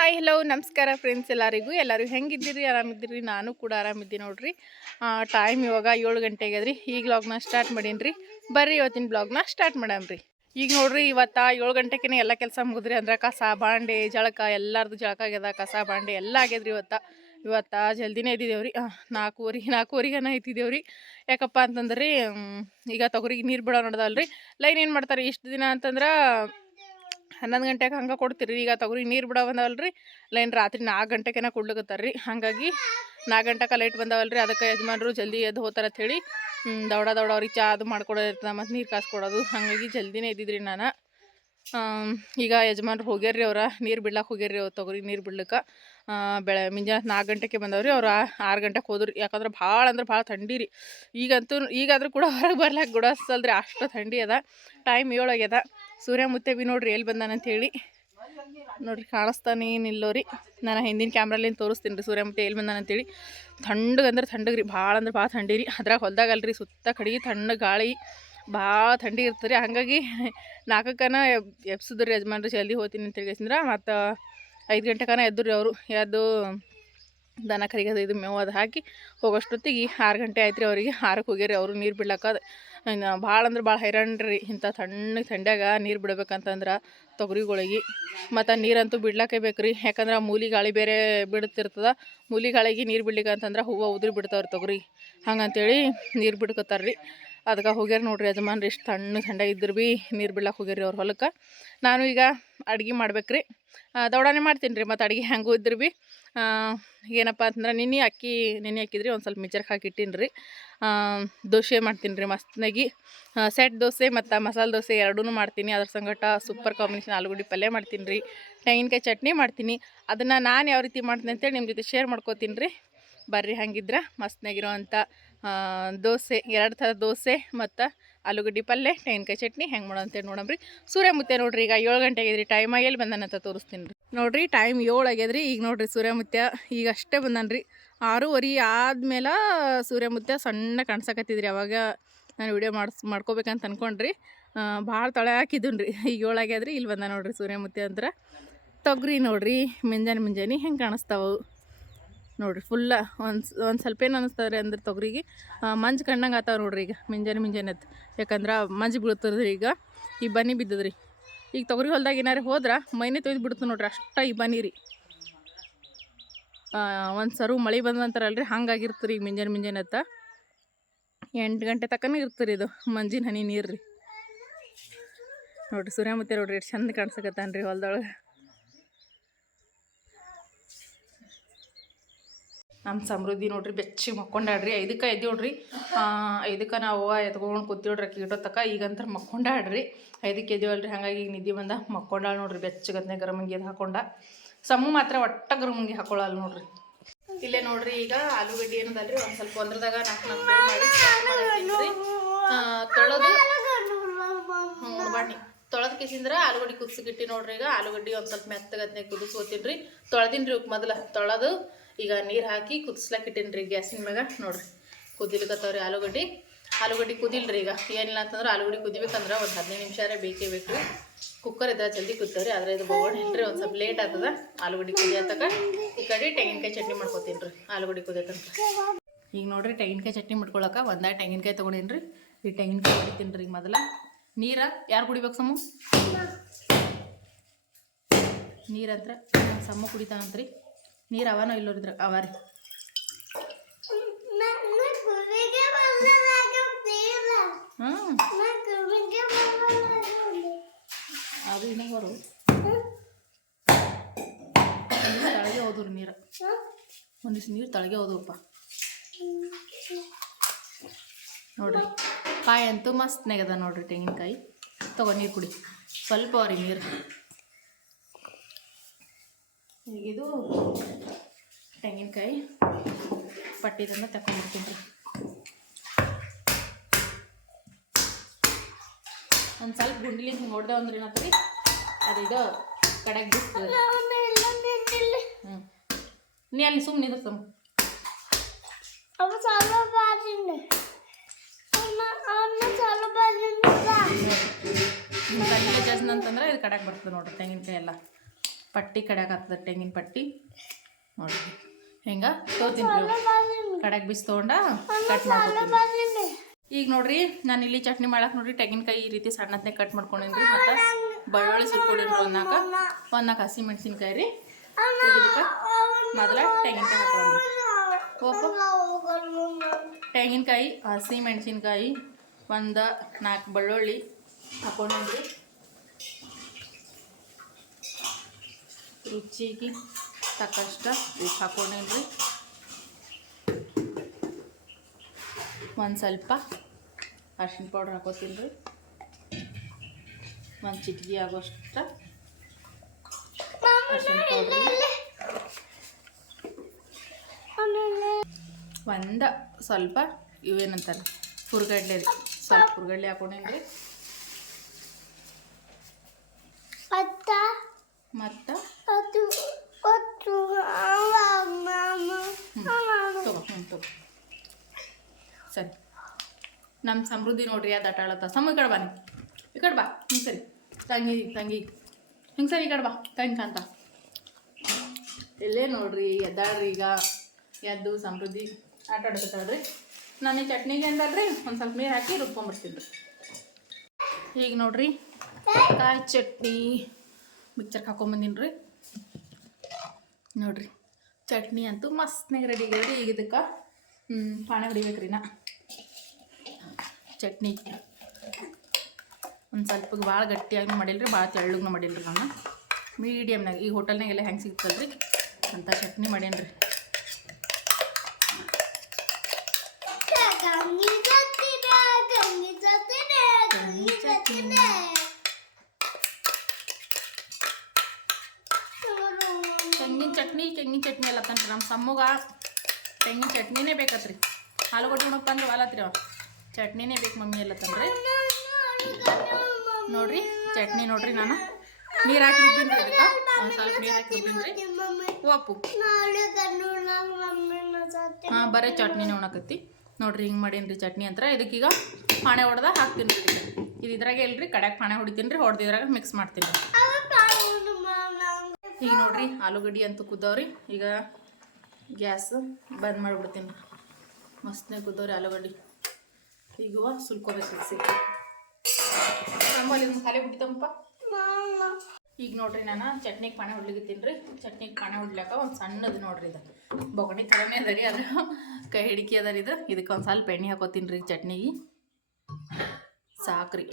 Hi hello ನಮಸ್ಕಾರ friends ಎಲ್ಲರಿಗೂ. ಎಲ್ಲರೂ ಹೆಂಗಿದ್ದೀರಿ? ಆರಾಮಿದ್ದೀರಿ? ನಾನು ಕೂಡ ಆರಾಮಿದ್ದೀನಿ ನೋಡ್ರಿ. ಟೈಮ್ ಇವಾಗ ಏಳು ಗಂಟೆಗೆ ಅದ್ರಿ ಈಗ ಬ್ಲಾಗ್ನ ಸ್ಟಾರ್ಟ್ ಮಾಡೀನಿ ಬರ್ರಿ ಇವತ್ತಿನ ಬ್ಲಾಗ್ನ ಸ್ಟಾರ್ಟ್ ಮಾಡಮ್ರಿ. ಈಗ ನೋಡ್ರಿ ಇವತ್ತು ಏಳು ಗಂಟೆಗೆ ಎಲ್ಲ ಕೆಲಸ ಮುಗಿದ್ರಿ ಅಂದ್ರೆ ಕಸ, ಬಾಂಡೆ, ಜಳಕ, ಎಲ್ಲರದು ಜಳಕ ಆಗ್ಯದ. ಕಸ, ಬಾಂಡೆ ಎಲ್ಲ ಆಗ್ಯದ್ರಿ ಇವತ್ತು. ಇವತ್ತು ಜಲ್ದಿನೇ ಇದ್ದಿದ್ದೇವ್ರಿ ನಾಲ್ಕೂವರೆ ನಾಲ್ಕೂವರೆಗನ ಇದ್ದಿದ್ದೇವ್ರಿ ಯಾಕಪ್ಪ ಅಂತಂದ್ರೆ ಈಗ ತೊಗರಿಗೆ ನೀರು ಬಿಡೋ ನೋಡ್ದಲ್ರಿ. ಲೈನ್ ಏನು ಮಾಡ್ತಾರೆ? ಇಷ್ಟು ದಿನ ಅಂತಂದ್ರೆ ಹನ್ನೊಂದು ಗಂಟೆಗೆ ಹಂಗೆ ಕೊಡ್ತೀರಿ ಈಗ ತೊಗರಿ, ನೀರು ಬಿಡೋ ಬಂದವಲ್ರಿ. ಲೈನ್ ರಾತ್ರಿ ನಾಲ್ಕು ಗಂಟೆಗೆನ ಕೊಡ್ಲಿಕತ್ತಾರ ರೀ ಹಾಗಾಗಿ ನಾಲ್ಕು ಗಂಟೆಗೆ ಲೈಟ್ ಬಂದವಲ್ರಿ. ಅದಕ್ಕೆ ಯಜಮಾನರು ಜಲ್ದಿ ಎದ್ದು ಹೋಗ್ತಾರ ಹೇಳಿ ದೌಡ ದೌಡ ಅವ್ರಿಗೆ ಚಾ ಅದು ಮಾಡ್ಕೊಡೋದು ಇರ್ತದೆ ಮತ್ತು ನೀರು ಕಾಸ್ಕೊಡೋದು ಹಾಗಾಗಿ ಜಲ್ದಿನೇ ಇದ್ದಿದ್ರಿ ನಾನು. ಈಗ ಯಜಮಾನ್ರು ಹೋಗ್ಯಾರ್ರಿ ಅವ್ರ, ನೀರು ಬಿಡ್ಲಾಕ ಹೋಗ್ಯಾರ್ರಿ ಅವ್ರು ತೊಗರಿ ನೀರು ಬಿಡ್ಲಿಕ್ಕೆ. ಬೆಳೆ ಮುಂಜಾನೆ ನಾಲ್ಕು ಗಂಟೆಗೆ ಬಂದವ್ರಿ. ಅವ್ರು ಆರು ಗಂಟೆಗೆ ಹೋದ್ರಿ. ಯಾಕಂದ್ರೆ ಭಾಳ ಅಂದ್ರೆ ಭಾಳ ಥಂಡಿ ರೀ. ಈಗಂತೂ ಈಗಾದರೂ ಕೂಡ ಹೊರಗೆ ಬರ್ಲಾಕ ಗುಡಸಲ್ರಿ. ಅಷ್ಟು ಥಂಡಿ ಅದ. ಟೈಮ್ ಏಳಾಗ್ಯದ ಸೂರ್ಯ ಮುತ್ತೆ ಬಿ ನೋಡ್ರಿ ಎಲ್ಲಿ ಬಂದಾನಂತೇಳಿ ನೋಡ್ರಿ ಕಾಣಿಸ್ತಾನೆ ನಿಲ್ಲೋರಿ ನಾನು ಹಿಂದಿನ ಕ್ಯಾಮ್ರಲ್ಲಿಂದ ತೋರಿಸ್ತೀನಿ ರೀ. ಮುತ್ತೆ ಎಲ್ಲಿ ಬಂದಾನ ಅಂತೇಳಿ. ಥಂಡಗೆ ಅಂದ್ರೆ ಥಂಡಗೆ ರೀ. ಭಾಳ ಅಂದ್ರೆ ಭಾಳ ಥಂಡಿ ರೀ. ಅದ್ರಾಗ ಹೊಲ್ದಾಗಲ್ರಿ ಸುತ್ತ ಕಡೆಗೆ ತಣ್ಣ ಗಾಳಿ ಭಾಳ ಥಂಡಿ ಇರ್ತದೆ ರೀ. ಹಾಗಾಗಿ ನಾಲ್ಕಕ್ಕನ ಎಬ್ ಎಬ್ಸಿದ್ರಿ ಯಜಮಾನ್ರಿ, ಜಲ್ದಿ ಹೋಗ್ತೀನಿ ಅಂತ ಹೇಳಿ ಮತ್ತು ಐದು ಗಂಟೆಕನ ಎದ್ದುರಿ ಅವರು. ಎದ್ದು ದನ ಕರಿಗೆ ಅದು ಇದು ಮೇವು ಅದು ಹಾಕಿ ಹೋಗೋಷ್ಟೊತ್ತಿಗೆ ಆರು ಗಂಟೆ ಆಯ್ತು ರೀ ಅವರಿಗೆ. ಆರಕ್ಕೆ ಹೋಗ್ಯಾರಿ, ಅವರು ನೀರು ಬಿಡ್ಲಕ್ಕದು ಇನ್ನು ಭಾಳ ಅಂದ್ರೆ ಭಾಳ ಹೈರಾಣ ರೀ, ಇಂಥ ತಣ್ಣಗೆ ಥಂಡ್ಯಾಗ ನೀರು ಬಿಡ್ಬೇಕಂತಂದ್ರೆ ತೊಗರಿಗಳಿಗೆ. ಮತ್ತು ನೀರಂತೂ ಬಿಡ್ಲಾಕೆ ಬೇಕು ರೀ ಯಾಕಂದ್ರೆ ಮೂಲಿ ಗಾಳಿ ಬೇರೆ ಬಿಡುತ್ತಿರ್ತದ ಮೂಲಿ ಗಾಳಿಗೆ ನೀರು ಬಿಡ್ಲಿಕ್ಕೆ ಅಂತಂದ್ರೆ ಹೂವು ಉದುರಿ ಬಿಡ್ತಾವ್ರಿ ತೊಗರಿ. ಹಂಗಂತೇಳಿ ನೀರು ಬಿಡ್ಕೊತಾರೆ ಅದಕ್ಕೆ ಹೋಗ್ಯಾರ ನೋಡ್ರಿ ಯಜಮಾನ್ರಿ, ಎಷ್ಟು ತಣ್ಣಗೆ ಥಂಡಾಗ ಇದ್ರು ಭೀ ನೀರು ಬಿಡ್ಲಾಕ ಹೋಗ್ಯಾರಿ ಅವ್ರ ಹೊಲಕ್ಕೆ. ನಾನು ಈಗ ಅಡ್ಗೆ ಮಾಡ್ಬೇಕ್ರಿ. ದೌಡಾನೆ ಮಾಡ್ತೀನಿ ರೀ ಮತ್ತು ಅಡುಗೆ ಹೆಂಗೂ ಇದ್ರು ಭೀ ಏನಪ್ಪ ಅಂತಂದ್ರೆ ನಿನ್ನೆ ಅಕ್ಕಿ ನೆನೆ ಹಾಕಿದ್ರಿ ಒಂದು ಸ್ವಲ್ಪ ಮಿಚರ್ಗೆ ಹಾಕಿ ಇಟ್ಟೀನಿ ರೀ ದೋಸೆ ಮಾಡ್ತೀನಿ ರೀ ಮಸ್ತ್ನಾಗಿ ಸೆಟ್ ದೋಸೆ ಮತ್ತು ಮಸಾಲೆ ದೋಸೆ ಎರಡೂ ಮಾಡ್ತೀನಿ. ಅದ್ರ ಸಂಗಟ ಸೂಪರ್ ಕಾಂಬಿನೇಷನ್ ಆಲೂಗಡ್ಡೆ ಪಲ್ಯ ಮಾಡ್ತೀನಿ ರೀ ತೆಂಗಿನಕಾಯಿ ಚಟ್ನಿ ಮಾಡ್ತೀನಿ. ಅದನ್ನು ನಾನು ಯಾವ ರೀತಿ ಮಾಡ್ತೀನಿ ಅಂತೇಳಿ ನಿಮ್ಮ ಜೊತೆ ಶೇರ್ ಮಾಡ್ಕೋತೀನಿ ರೀ ಬರ್ರಿ ಹಂಗಿದ್ರೆ ಮಸ್ತ್ನಾಗಿರೋವಂಥ ದೋಸೆ, ಎರಡು ಥರ ದೋಸೆ ಮತ್ತು ಆಲೂಗಡ್ಡೆ ಪಲ್ಯ ತೆಂಗಿನಕಾಯಿ ಚಟ್ನಿ, ಹೆಂಗೆ ಮಾಡೋ ಅಂತೇಳಿ ನೋಡಮ್ರಿ ಸೂರ್ಯಮುತ್ತೆ ನೋಡ್ರಿ, ಈಗ ಏಳು ಗಂಟೆ ಆಗಿದ್ರಿ ಟೈಮ್ ಆಗಿ ಎಲ್ಲಿ ಬಂದಾನಂತ ತೋರಿಸ್ತೀನಿ ರೀ ನೋಡ್ರಿ ಟೈಮ್ ಏಳು ಆಗ್ಯದ್ರಿ ಈಗ ನೋಡ್ರಿ ಸೂರ್ಯಮುತ್ಯ ಈಗ ಅಷ್ಟೇ ಬಂದಾನ್ರಿ. ಆರೂವರೆ ಆದ್ಮೇಲೆ ಸೂರ್ಯಮುತ್ಯ ಸಣ್ಣ ಕಾಣ್ಸಕತ್ತಿದ್ರಿ, ಅವಾಗ ನಾನು ವಿಡಿಯೋ ಮಾಡಿಸ್, ಮಾಡ್ಕೋಬೇಕಂತ ಅಂದ್ಕೊಂಡ್ರಿ ಭಾಳ ತೊಳೆ ಹಾಕಿದ್ದೀನಿ ರೀ ಈಗ ಏಳು ಆಗ್ಯಾದ್ರಿ ಇಲ್ಲಿ ಬಂದ ನೋಡ್ರಿ ಸೂರ್ಯಮುತ್ಯ ಅಂದ್ರೆ. ತೊಗರಿ ನೋಡ್ರಿ, ಮುಂಜಾನೆ ಮುಂಜಾನೆ ಹೆಂಗೆ ಕಾಣಿಸ್ತಾವು? ನೋಡ್ರಿ ಫುಲ್ಲ ಒಂದು ಒಂದು ಸ್ವಲ್ಪ ಏನು ಅನ್ನಿಸ್ತದ್ರಿ ಅಂದ್ರೆ ತೊಗರಿಗೆ ಮಂಜು ಕಣ್ಣಂಗೆ ಆತಾವ ನೋಡ್ರಿ ಈಗ, ಮುಂಜಾನೆ ಮುಂಜಾನೆ ಎದ್ದು ಯಾಕಂದ್ರೆ ಮಂಜು ಬೀಳ್ತದ್ರಿ ಈಗ, ಈ ಬನ್ನಿ ಬಿದ್ದದ್ರಿ. ಈಗ ತೊಗರಿ ಹೊಲ್ದಾಗ ಏನಾರು ಹೋದ್ರೆ ಮೈನೆ ತೊಯ್ದು ಬಿಡ್ತು ನೋಡ್ರಿ, ಅಷ್ಟ ಈ ಬನ್ನಿ ರೀ. ಒಂದು ಸರು ಮಳೆ ಬಂದಂತಾರಲ್ರಿ ಹಂಗಾಗಿರ್ತೀರಿ ಈಗ ಮುಂಜಾನೆ ಮುಂಜಾನೆ ಎತ್ತ ಎಂಟು ಗಂಟೆ ತಕ್ಕನ ಇರ್ತೀರಿ ಇದು, ಮಂಜಿನ ಹನಿ ನೀರು ರೀ ನೋಡ್ರಿ ಸೂರ್ಯಮುತ್ತೆ ನೋಡ್ರಿ, ಎಷ್ಟು ಚಂದ ಕಾಣ್ಸಕತ್ತಾನ್ರಿ ಹೊಲ್ದೊಳಗೆ. ನಮ್ಮ ಸಮೃದ್ಧಿ ನೋಡ್ರಿ, ಬೆಚ್ಚಿಗೆ ಮಕ್ಕೊಂಡಾಡ್ರಿ. ಐದಕ್ಕೆ ನೋಡ್ರಿ ಐದಕ್ಕೆ ನಾವು ಎತ್ಕೊಂಡು ಕೂತಿವ್ರಿ ಅಕ್ಕಿ ಇಟ್ಟೋತಕ ಈಗಂತ್ರ ಮಕ್ಕೊಂಡಾಡ್ರಿ. ಐದಕ್ಕೆ ಎದ್ದೇವಲ್ರಿ ಹಾಗಾಗಿ ಈಗ ನಿದ್ದೆ ಬಂದ. ಮಕ್ಕೊಂಡಾಳ ನೋಡ್ರಿ ಬೆಚ್ಚಗತ್ನೆ ಗರಮಂಗಿ ಅದು ಹಾಕೊಂಡ. ಸಮೂ ಮಾತ್ರ ಒಟ್ಟ ಗರಮಂಗಿ ಹಾಕೊಳ್ಳಲ್ಲ ನೋಡ್ರಿ. ಇಲ್ಲೇ ನೋಡ್ರಿ, ಈಗ ಆಲೂಗಡ್ಡೆ ಏನದಲ್ರಿ? ಒಂದು ಸ್ವಲ್ಪ ಒಂದ್ರದಾಗ ನಾಲ್ಕು ತೊಳೆದು ಬನ್ನಿ ತೊಳೆದ ಕಿಸಿಂದ್ರ ಆಲೂಗಡ್ಡೆ ಕುದಿಸಿಗಿಟ್ಟಿ ನೋಡ್ರಿ ಈಗ. ಆಲೂಗಡ್ಡೆ ಒಂದು ಸ್ವಲ್ಪ ಮೆತ್ತಗದ್ನೆ ಕುದಿಸ್ಕೋತೀನಿ ರೀ ತೊಳೆದಿನ್ರಿ ಮೊದಲ. ತೊಳೆದು ಈಗ ನೀರು ಹಾಕಿ ಕುದಿಸ್ಲಾಕ ಇಟ್ಟೀನಿ ರೀ ಗ್ಯಾಸಿನ ಮ್ಯಾಗ. ನೋಡ್ರಿ, ಕುದಿಲಿಕತ್ತವ್ರಿ ಆಲೂಗಡ್ಡೆ. ಆಲೂಗಡ್ಡೆ ಕುದಿಲ್ರಿ ಈಗ. ಏನಿಲ್ಲ ಅಂತಂದ್ರೆ ಆಲೂಗಡ್ಡೆ ಕುದಿಬೇಕಂದ್ರೆ ಒಂದು ಹದಿನೈದು ನಿಮಿಷ ಬೇಕೇ ಬೇಕು. ಕುಕ್ಕರ್ ಇದ್ರೆ ಜಲ್ದಿ ಕುದ್ತಾವ್ರಿ, ಆದರೆ ಇದು ಬೋರ್ಡ್ ಇಲ್ರಿ, ಒಂದು ಸ್ವಲ್ಪ ಲೇಟ್ ಆಗ್ತದ. ಆಲೂಗಡ್ಡೆ ಕುದಿಯತಕ ಈ ಕಡೆ ತೆಂಗಿನಕಾಯಿ ಚಟ್ನಿ ಮಾಡ್ಕೊತೀನಿ ರೀ ಆಲೂಗಡ್ಡೆ ಕುದಿಯತನಕ ಈಗ ನೋಡ್ರಿ, ತೆಂಗಿನಕಾಯಿ ಚಟ್ನಿ ಮಾಡ್ಕೊಳಕ್ಕೆ ಒಂದೇ ತೆಂಗಿನಕಾಯಿ ತೊಗೊಂಡೇನಿ ಈ ತೆಂಗಿನಕಾಯಿ ಕುಡಿತೀನಿ ರೀ ಈಗ ಮೊದಲ. ನೀರ, ಯಾರು ಕುಡಿಬೇಕು ಸಮ್ಮು ನೀರಂತ್ರ. ಸಮ್ಮ ಕುಡಿತಾನಂತ್ರಿ. ನೀರು ಅವನೋ ಇಲ್ಲೋರಿದ್ರ ಅವ ರೀ ಅದು ಇನ್ನೂ ಬರು. ತಳಗೆ ಹೋದ್ರು ನೀರು. ಒಂದಿಷ್ಟು ನೀರು ತಳಗೆ ಹೋದವಪ್ಪ ನೋಡ್ರಿ. ಕಾಯಿ ಅಂತೂ ಮಸ್ತ್ನಾಗದ ನೋಡ್ರಿ ತೆಂಗಿನಕಾಯಿ. ತಗೋ ನೀರು ಕುಡಿ. ಸ್ವಲ್ಪ ಅವ್ರಿ ನೀರು. ಇದು ತೆಂಗಿನಕಾಯಿ ಪಟ್ಟಿದನ್ನು ತಗೊಂಡ್ಬಿಡ್ತೀನಿ ಒಂದು ಸ್ವಲ್ಪ ಗುಂಡಿಲಿ ನೋಡ್ದೆ ಅಂದ್ರೆ ಏನಂತೀರಿ ಅದು ಇದು ಕಡೆಗೆ ಬಿಡ್ತದೆ ನೀ ಅಲ್ಲಿ ಸುಮ್ಮನೆ ನಿಂದಿರ್ತಮ್ಮ ಕಟ್ಟಿಗೆ ಜಜ್ನ ಅಂತಂದ್ರೆ ಇದು ಕಡೆಗೆ ಬರ್ತದೆ ನೋಡ್ರಿ ತೆಂಗಿನಕಾಯಿ ಎಲ್ಲ. ಪಟ್ಟಿ ಕಡೆಗೆ ತೆಂಗಿನ ಪಟ್ಟಿ. ನೋಡ್ರಿ. ಹೆಂಗ? ತೋತೀನಿ ಕಡೆಗೆ ಬಿಸಿ ತೊಗೊಂಡ ಕಟ್ ಈಗ ನೋಡ್ರಿ ನಾನು ಇಲ್ಲಿ ಚಟ್ನಿ ಮಾಡಕ್ ನೋಡ್ರಿ ತೆಂಗಿನಕಾಯಿ ಈ ರೀತಿ ಸಣ್ಣದನ್ನೇ ಕಟ್ ಮಾಡ್ಕೊಂಡಿನ್ರಿ ಮತ್ತೆ ಬೆಳ್ಳುಳ್ಳಿ ಸುಟ್ಕೊಂಡಿನ್ರಿ ಒಂದಾಕ ಒಂದಾಕ ಹಸಿ ಮೆಣಸಿನ್ಕಾಯಿ ರೀ. ಇದಕ್ಕೆ ಮೊದಲ ತೆಂಗಿನಕಾಯಿ ಹಾಕೊಂಡ್ರಿ ತೆಂಗಿನಕಾಯಿ ಹಸಿ ಮೆಣಸಿನ್ಕಾಯಿ ಒಂದು ನಾಲ್ಕು ಬೆಳ್ಳುಳ್ಳಿ ಹಾಕೊಂಡಿನ್ರಿ. ರುಚಿಗೆ ತಕ್ಕಷ್ಟ ಉಪ್ಪು ಹಾಕೊಂಡೇನ್ರಿ ಒಂದು ಸ್ವಲ್ಪ ಅರ್ಶಿಣ ಪೌಡ್ರ್ ಹಾಕೋತೀನಿ ರೀ ಒಂದು ಚಿಟ್ಕಿ ಆಗೋಷ್ಟು ಅರ್ಶಿಣ ಪೌಡ್ರ್ ಒಂದು ಸ್ವಲ್ಪ ಇವೇನಂತಾರೆ ಹುರ್ಗಡ್ಲೆ ರೀ. ಸ್ವಲ್ಪ ಹುರ್ಗಡ್ಲೆ ಹಾಕೊಂಡೇನಿ ರೀ ಅತ್ತ ಮತ್ತು ಅದು ಒತ್ತು ತಗೋ ಹ್ಞೂ ತಗೋ ಸರಿ ನಮ್ಮ ಸಮೃದ್ಧಿ ನೋಡ್ರಿ, ಅದು ಆಟ ಸಮ ಈ ಕಡೆ ಬಾ ನೀ ಈ ಕಡೆ ಬಾ, ಹಿಂಗೆ ಸರಿ. ತಂಗಿ ತಂಗಿ. ಹಿಂಗೆ ಸರಿ ಈ ಕಡೆ ಬಾ. ತಂಗಿ ಅಂತ ಇಲ್ಲೇ ನೋಡ್ರಿ, ಎದ್ದಾಳ್ರಿ ಈಗ. ಎದ್ದು, ಸಮೃದ್ಧಿ ಆಟ ಆಡ್ಬೇಕಾಳ್ರಿ ನಾನು ಈ ಚಟ್ನಿಗೆ ಅಂದಲ್ರಿ, ಒಂದು ಸ್ವಲ್ಪ ನೀರು ಹಾಕಿ ರುಬ್ಕೊಂಬಿಡ್ತೀನಿ ರೀ ಈಗ ನೋಡ್ರಿ, ಕಾಯಿ ಚಟ್ನಿ. ಮಿಕ್ಚರ್ಗೆ ಹಾಕೊಂಬಂದಿನಿ ರೀ ನೋಡ್ರಿ, ಚಟ್ನಿ ಅಂತೂ ಮಸ್ತ್ನಾಗ ರೆಡಿ ಈಗ ಇದಕ್ಕೆ. ಪಾಣೆ ಹೊಡಿಬೇಕ್ರಿ ನಾ. ಚಟ್ನಿ. ಒಂದು ಸ್ವಲ್ಪ ಭಾಳ ಗಟ್ಟಿಯಾಗಿ ಮಾಡಿಲ್ರಿ ಭಾಳ ತೆಳ್ಳಗೂ ಮಾಡಿಲ್ರಿ ನಾನು. ಮೀಡಿಯಮ್ನಾಗ ಈ ಹೋಟೆಲ್ನಾಗೆಲ್ಲ ಹೆಂಗೆ ಸಿಗ್ತಲ್ರಿ ಅಂತ ಚಟ್ನಿ ಮಾಡೇನ್ರಿ. ರೀ ಜೊತ್ತಿನ ಗಂಗಿ ಜೊತ್ತಿನ ತೆಂಗಿನ ಚಟ್ನಿ ತೆಂಗಿನ ಚಟ್ನಿ ಎಲ್ಲ ತನ್ರಿ ನಮ್ಮ ಸಮ್ಮಗ ತೆಂಗಿನ ಚಟ್ನಿನೇ ಬೇಕತ್ರಿ. ಹಾಲು ಉಣಪ್ಪ ಅಂದ್ರೆ ಹಾಲತ್ರಿ ಅವ ಚಟ್ನಿನೇ ಬೇಕು ಮಮ್ಮಿ ಎಲ್ಲ ತಂದ್ರೆ. ನೋಡ್ರಿ ಚಟ್ನಿ ನೋಡ್ರಿ ನಾನು. ನೀರು ಹಾಕಿ ರುಬ್ಬಿನ್ರಿ ಅದಕ್ಕೆ ಒಂದು ಸ್ವಲ್ಪ ನೀರು ಹಾಕಿ ರುಬ್ಬಿನ್ರಿ ಹಾಂ ಬರೀ ಚಟ್ನಿನೇ ಉಣಕತ್ತಿ. ನೋಡ್ರಿ ಹಿಂಗೆ ಮಾಡೀನಿ ರೀ ಚಟ್ನಿ ಅಂತ. ಇದಕ್ಕೀಗ ಪಾಣೆ ಹೊಡೆದ ಹಾಕ್ತೀನಿ ರೀ ಇದು ಇದ್ರಾಗೆ ಇಲ್ರಿ ಕಡೆಗೆ ಪಾಣೆ ಹೊಡಿತೀನಿ ರೀ ಹೊಡೆದಿದ್ರಾಗ ಮಿಕ್ಸ್ ಮಾಡ್ತೀನಿ. ಈಗ ನೋಡ್ರಿ ಆಲೂಗಡ್ಡಿ ಅಂತೂ ಕುದ್ದವ್ರಿ ಈಗ ಗ್ಯಾಸ್ ಬಂದ್ ಮಾಡಿಬಿಡ್ತೀನಿ. ಮಸ್ತ್ನೇ ಕುದ್ದವ್ರಿ ಆಲೂಗಡ್ಡೆ. ಈಗ ಸುಲ್ಕೋಬೇಕು ಮಿಕ್ಸಿ ನಮ್ಮಲ್ಲಿ ಖಾಲಿ ಬಿಟ್ಟಿತ್ತಂಪ ಈಗ ನೋಡ್ರಿ ನಾನು ಚಟ್ನಿಗೆ ಪಾಣೆ ಹೊಡ್ಲಿಕತ್ತೀನಿ ರೀ. ಚಟ್ನಿಗೆ ಪಾಣೆ ಹೊಡ್ಲಾಕ ಒಂದು ಸಣ್ಣದು ನೋಡ್ರಿ ಇದು. ಬೊಗಣಿ ಥರನೇ ಅದ ರೀ ಅದು. ಕೈ ಹಿಡಿಕೆ ಅದ ರೀ ಇದು. ಇದಕ್ಕೆ ಒಂದು ಸ್ವಲ್ಪ ಎಣ್ಣೆ ಹಾಕೋತೀನಿ ರೀ ಚಟ್ನಿಗೆ. ಸಾಕ್ರಿ.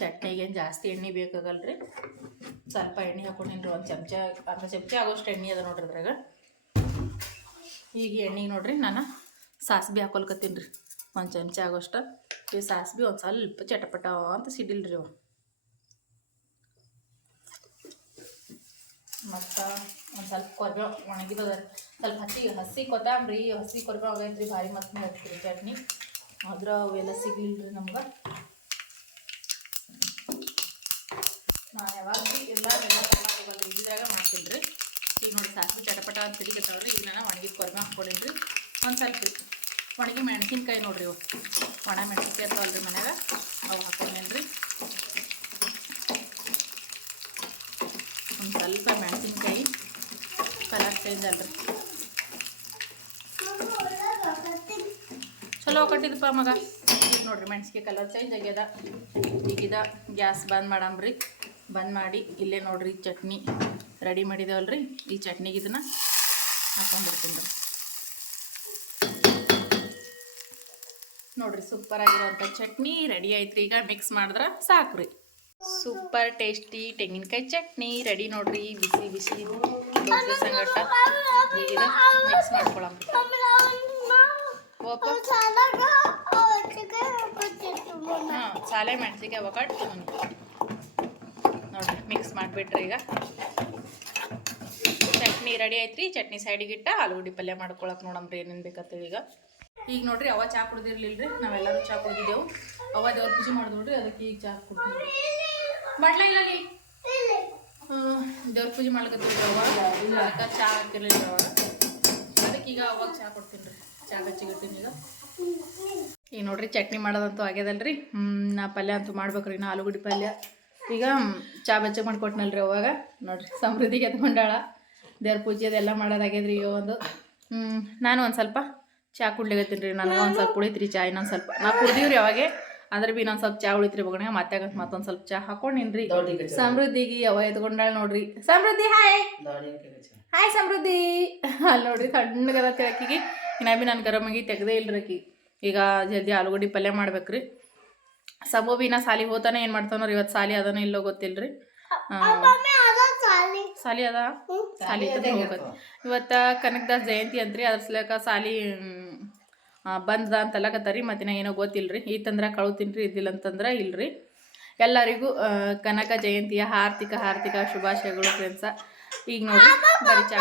ಚಟ್ನಿಗೆ ಏನು ಜಾಸ್ತಿ ಎಣ್ಣೆ ಬೇಕಾಗಲ್ಲ ರೀ ಸ್ವಲ್ಪ ಎಣ್ಣೆ ಹಾಕೊಂಡಿನಿ ರೀ ಒಂದು ಚಮಚ ಅರ್ಧ ಚಮಚ ಆಗೋಷ್ಟು ಎಣ್ಣೆ ಅದ ನೋಡ್ರಿ ಅದ್ರಾಗ ಈಗ ಎಣ್ಣೆಗೆ ನೋಡ್ರಿ ನಾನು ಸಾಸ್ಬಿ ಹಾಕೊಲ್ಕತ್ತೀನಿ ರೀ ಒಂದು ಚಮಚ ಆಗೋಷ್ಟು. ಈ ಸಾಸ್ಬಿ ಒಂದು ಸ್ವಲ್ಪ ಚಟಪಟ ಅಂತ ಸಿಡಿಲ್ರಿ ಅವ ಮತ್ತು ಒಂದು ಸ್ವಲ್ಪ ಕೊರ್ಬೇವು ಒಣಗಿದ ಸ್ವಲ್ಪ ಹಸಿ ಹಸಿ ಕೊತ್ತಂಬರಿ, ಹಸಿ ಕೊರ್ಬೇವು ಆಗೈತ್ರಿ ಭಾರಿ ಮಸ್ತ್ ಹಾಕ್ತೀರಿ ಚಟ್ನಿ. ಆದ್ರೆ ಅವೆಲ್ಲ ಸಿಗ್ಲಿಲ್ಲ ರೀ ನಮ್ಗೆ. ನಾನು ಯಾವಾಗ ಭೀ ಎಲ್ಲ ಎಲ್ಲ ಇದ್ರಾಗ ಮಾಡ್ತೀನಿ ರೀ. ಈಗ ನೋಡಿ ಸಾಸಿವೆ ಚಟಪಟ ಅಂತ ಸಿಡಿಕತ್ತಾವ್ರಿ, ಈಗ ನಾನು ಒಣಗಿದ ಕೊರ್ಮೆ ಹಾಕ್ಕೊಂಡಿದ್ರಿ. ಒಂದು ಸ್ವಲ್ಪ ಒಣಗಿ ಮೆಣಸಿನ್ಕಾಯಿ ನೋಡ್ರಿ ಇವು. ಒಣ ಮೆಣಸಿನ್ಕಾಯಿ ಇರ್ತಾವಲ್ರಿ ಮನ್ಯಾಗ, ಅವು ಹಾಕೊಂಡೇನಿ ರೀ ಒಂದು ಸ್ವಲ್ಪ ಮೆಣಸಿನ್ಕಾಯಿ ಕಲರ್ ಚೇಂಜ್ ಅಲ್ರಿ ಚಲೋ ಕಟ್ಟಿದಪ್ಪ ಮಗ. ನೋಡ್ರಿ ಮೆಣಸಿನ್ಕಾಯಿ ಕಲರ್ ಚೇಂಜ್ ಆಗ್ಯದ. ಈಗಿದ ಗ್ಯಾಸ್ ಬಂದ್ ಮಾಡಂಬ್ರಿ ಬಂದ್ ಮಾಡಿ ಇಲ್ಲೇ ನೋಡ್ರಿ ಚಟ್ನಿ ರೆಡಿ ಮಾಡಿದೇವಲ್ರಿ. ಈ ಚಟ್ನಿಗೆ ಇದನ್ನ ಹಾಕೊಂಡಿರ್ತೀನಿ ರೀ ನೋಡ್ರಿ ಸೂಪರ್ ಆಗಿರೋಂಥ ಚಟ್ನಿ ರೆಡಿ ಆಯ್ತ್ರಿ. ಈಗ ಮಿಕ್ಸ್ ಮಾಡಿದ್ರೆ ರೀ ಸೂಪರ್ ಟೇಸ್ಟಿ ತೆಂಗಿನಕಾಯಿ ಚಟ್ನಿ ರೆಡಿ ನೋಡ್ರಿ. ಬಿಸಿ ಬಿಸಿ ಸಂಗಟ. ಈಗ ಮಿಕ್ಸ್ ಮಾಡ್ಕೊಳಂಬ್ರಿ ಓಪ ಹಾಂ, ಸಾಲೆ ಮೆಣಸಿಗೆ ಅವಾಗ ನೋಡ್ರಿ ಮಿಕ್ಸ್ ಮಾಡಿಬಿಟ್ರಿ ಈಗ. ಚಟ್ನಿ ರೆಡಿ ಐತ್ರಿ ಚಟ್ನಿ ಸೈಡಿಗಿಟ್ಟ ಆಲೂಗಡ್ಡಿ ಪಲ್ಯ ಮಾಡ್ಕೊಳಕ್ ನೋಡಮ್ರಿ ಏನೇನು ಬೇಕಂತೇಳಿ ಈಗ. ಈಗ ನೋಡ್ರಿ ಅವ ಚಾ ಕುಡ್ದಿರ್ಲಿಲ್ರಿ, ನಾವೆಲ್ಲರೂ ಚಾ ಕುಡ್ದಿದ್ದೆವು. ಅವ ದೇವ್ರ ಪೂಜೆ ಮಾಡಿದ್ ನೋಡ್ರಿ, ಅದಕ್ಕೆ ಈಗ ಚಾ ಕುಡ್ತೀವಿ ಮಾಡ್ಲಿಲ್ಲ ನೀ? ದೇವ್ರ ಪೂಜೆ ಮಾಡ್ಲಿಕ್ಕೆ ಅವಾಗ ಚಾ ಹಾಕಿರ್ಲಿಲ್ಲ ಅವಾಗ ಅದಕ್ಕೆ ಈಗ ಅವಾಗ ಚಾ ಕೊಡ್ತೀನಿ ರೀ ಚಾ ಹಚ್ಚಿಗಿಟ್ಟಿನಿ ಈಗ. ಈಗ ನೋಡ್ರಿ, ಚಟ್ನಿ ಮಾಡೋದಂತೂ ಆಗ್ಯದಲ್ರಿ. ನಾ ಪಲ್ಯ ಅಂತೂ ಮಾಡ್ಬೇಕ್ರಿ, ನಾ ಆಲೂಗಡ್ಡೆ ಪಲ್ಯ. ಈಗ ಚಾ ಬೆಚ್ಚಗೆ ಮಾಡ್ಕೊಟ್ನಲ್ರಿ ಅವಾಗ ನೋಡ್ರಿ, ಸಮೃದ್ಧಿಗೆ ಎತ್ಕೊಂಡಾಳ ದೇವ್ರ ಪೂಜೆ ಅದೆಲ್ಲ ಮಾಡೋದಾಗ್ಯದ್ರಿ ಈಗ ಒಂದು. ನಾನು ಒಂದು ಸ್ವಲ್ಪ ಚಾ ಕುಡ್ಲಿಗತ್ತೀನಿ ರೀ ನನಗೆ ಒಂದು ಸ್ವಲ್ಪ ಕುಡಿತ್ರಿ ಚಾ ಇನ್ನೊಂದು ಸ್ವಲ್ಪ. ನಾ ಕುಡ್ದೀವ್ರಿ ಅವಾಗೆ. ಅಂದ್ರೆ ಬಿ ಇನ್ನೊಂದು ಸ್ವಲ್ಪ ಚಾ ಉಳಿತ್ರಿ ಬಗಣ ಮತ್ತೆ ಮತ್ತೊಂದು ಸ್ವಲ್ಪ ಚಾ ಹಾಕೊಂಡಿನ್ರಿ. ಸಮೃದ್ಧಿಗೆ ಅವ ಎತ್ಕೊಂಡಾಳ ನೋಡ್ರಿ. ಸಮೃದ್ಧಿ ಹಾಯ್. ಹಾಯ್ ಸಮೃದ್ಧಿ. ಅಲ್ಲಿ ನೋಡ್ರಿ ತಣ್ಣಗದ ತಿಳಕಿಗೆ ಇನ್ನ ಬಿ ನಾನು ಗರಮಾಗಿ ತೆಗ್ದೇ ಇಲ್ರಿ ಆಕಿ. ಈಗ ಜಲ್ದಿ ಆಲೂಗಡ್ಡಿ ಪಲ್ಯ ಮಾಡ್ಬೇಕ್ರಿ. ಸಬೋ ಬಿ ನಾ ಸಾಲಿಗೆ ಹೋತಾನೆ ಏನು ಮಾಡ್ತಾನೋ ಇವತ್ತು ಸಾಲಿ ಅದನ್ನ ಇಲ್ಲೋ ಗೊತ್ತಿಲ್ರಿ. ಸಾಲಿ? ಸಾಲಿ ಅದ? ಸಾಲಿ ಇವತ್ತ ಇವತ್ತು ಕನಕದಾಸ್ ಜಯಂತಿ ಅಂತ್ರಿ. ಅದ್ರ ಸಲಕ ಸಾಲಿ ಬಂದ ಅಂತಲ್ಲಕತ್ತಾರಿ ಮತ್ತಿನ ಏನೋ ಗೊತ್ತಿಲ್ರಿ. ಈತಂದ್ರ ಕಳುತ್ತೀನಿ ರೀ ಇದ್ದಿಲ್ಲ ಅಂತಂದ್ರೆ ಇಲ್ರಿ. ಎಲ್ಲರಿಗೂ ಕನಕ ಜಯಂತಿಯ ಹಾರ್ದಿಕ ಹಾರ್ದಿಕ ಶುಭಾಶಯಗಳು ಫ್ರೆಂಡ್ಸ ಈಗ ನೋಡಿ ಬರೀ ಚಾ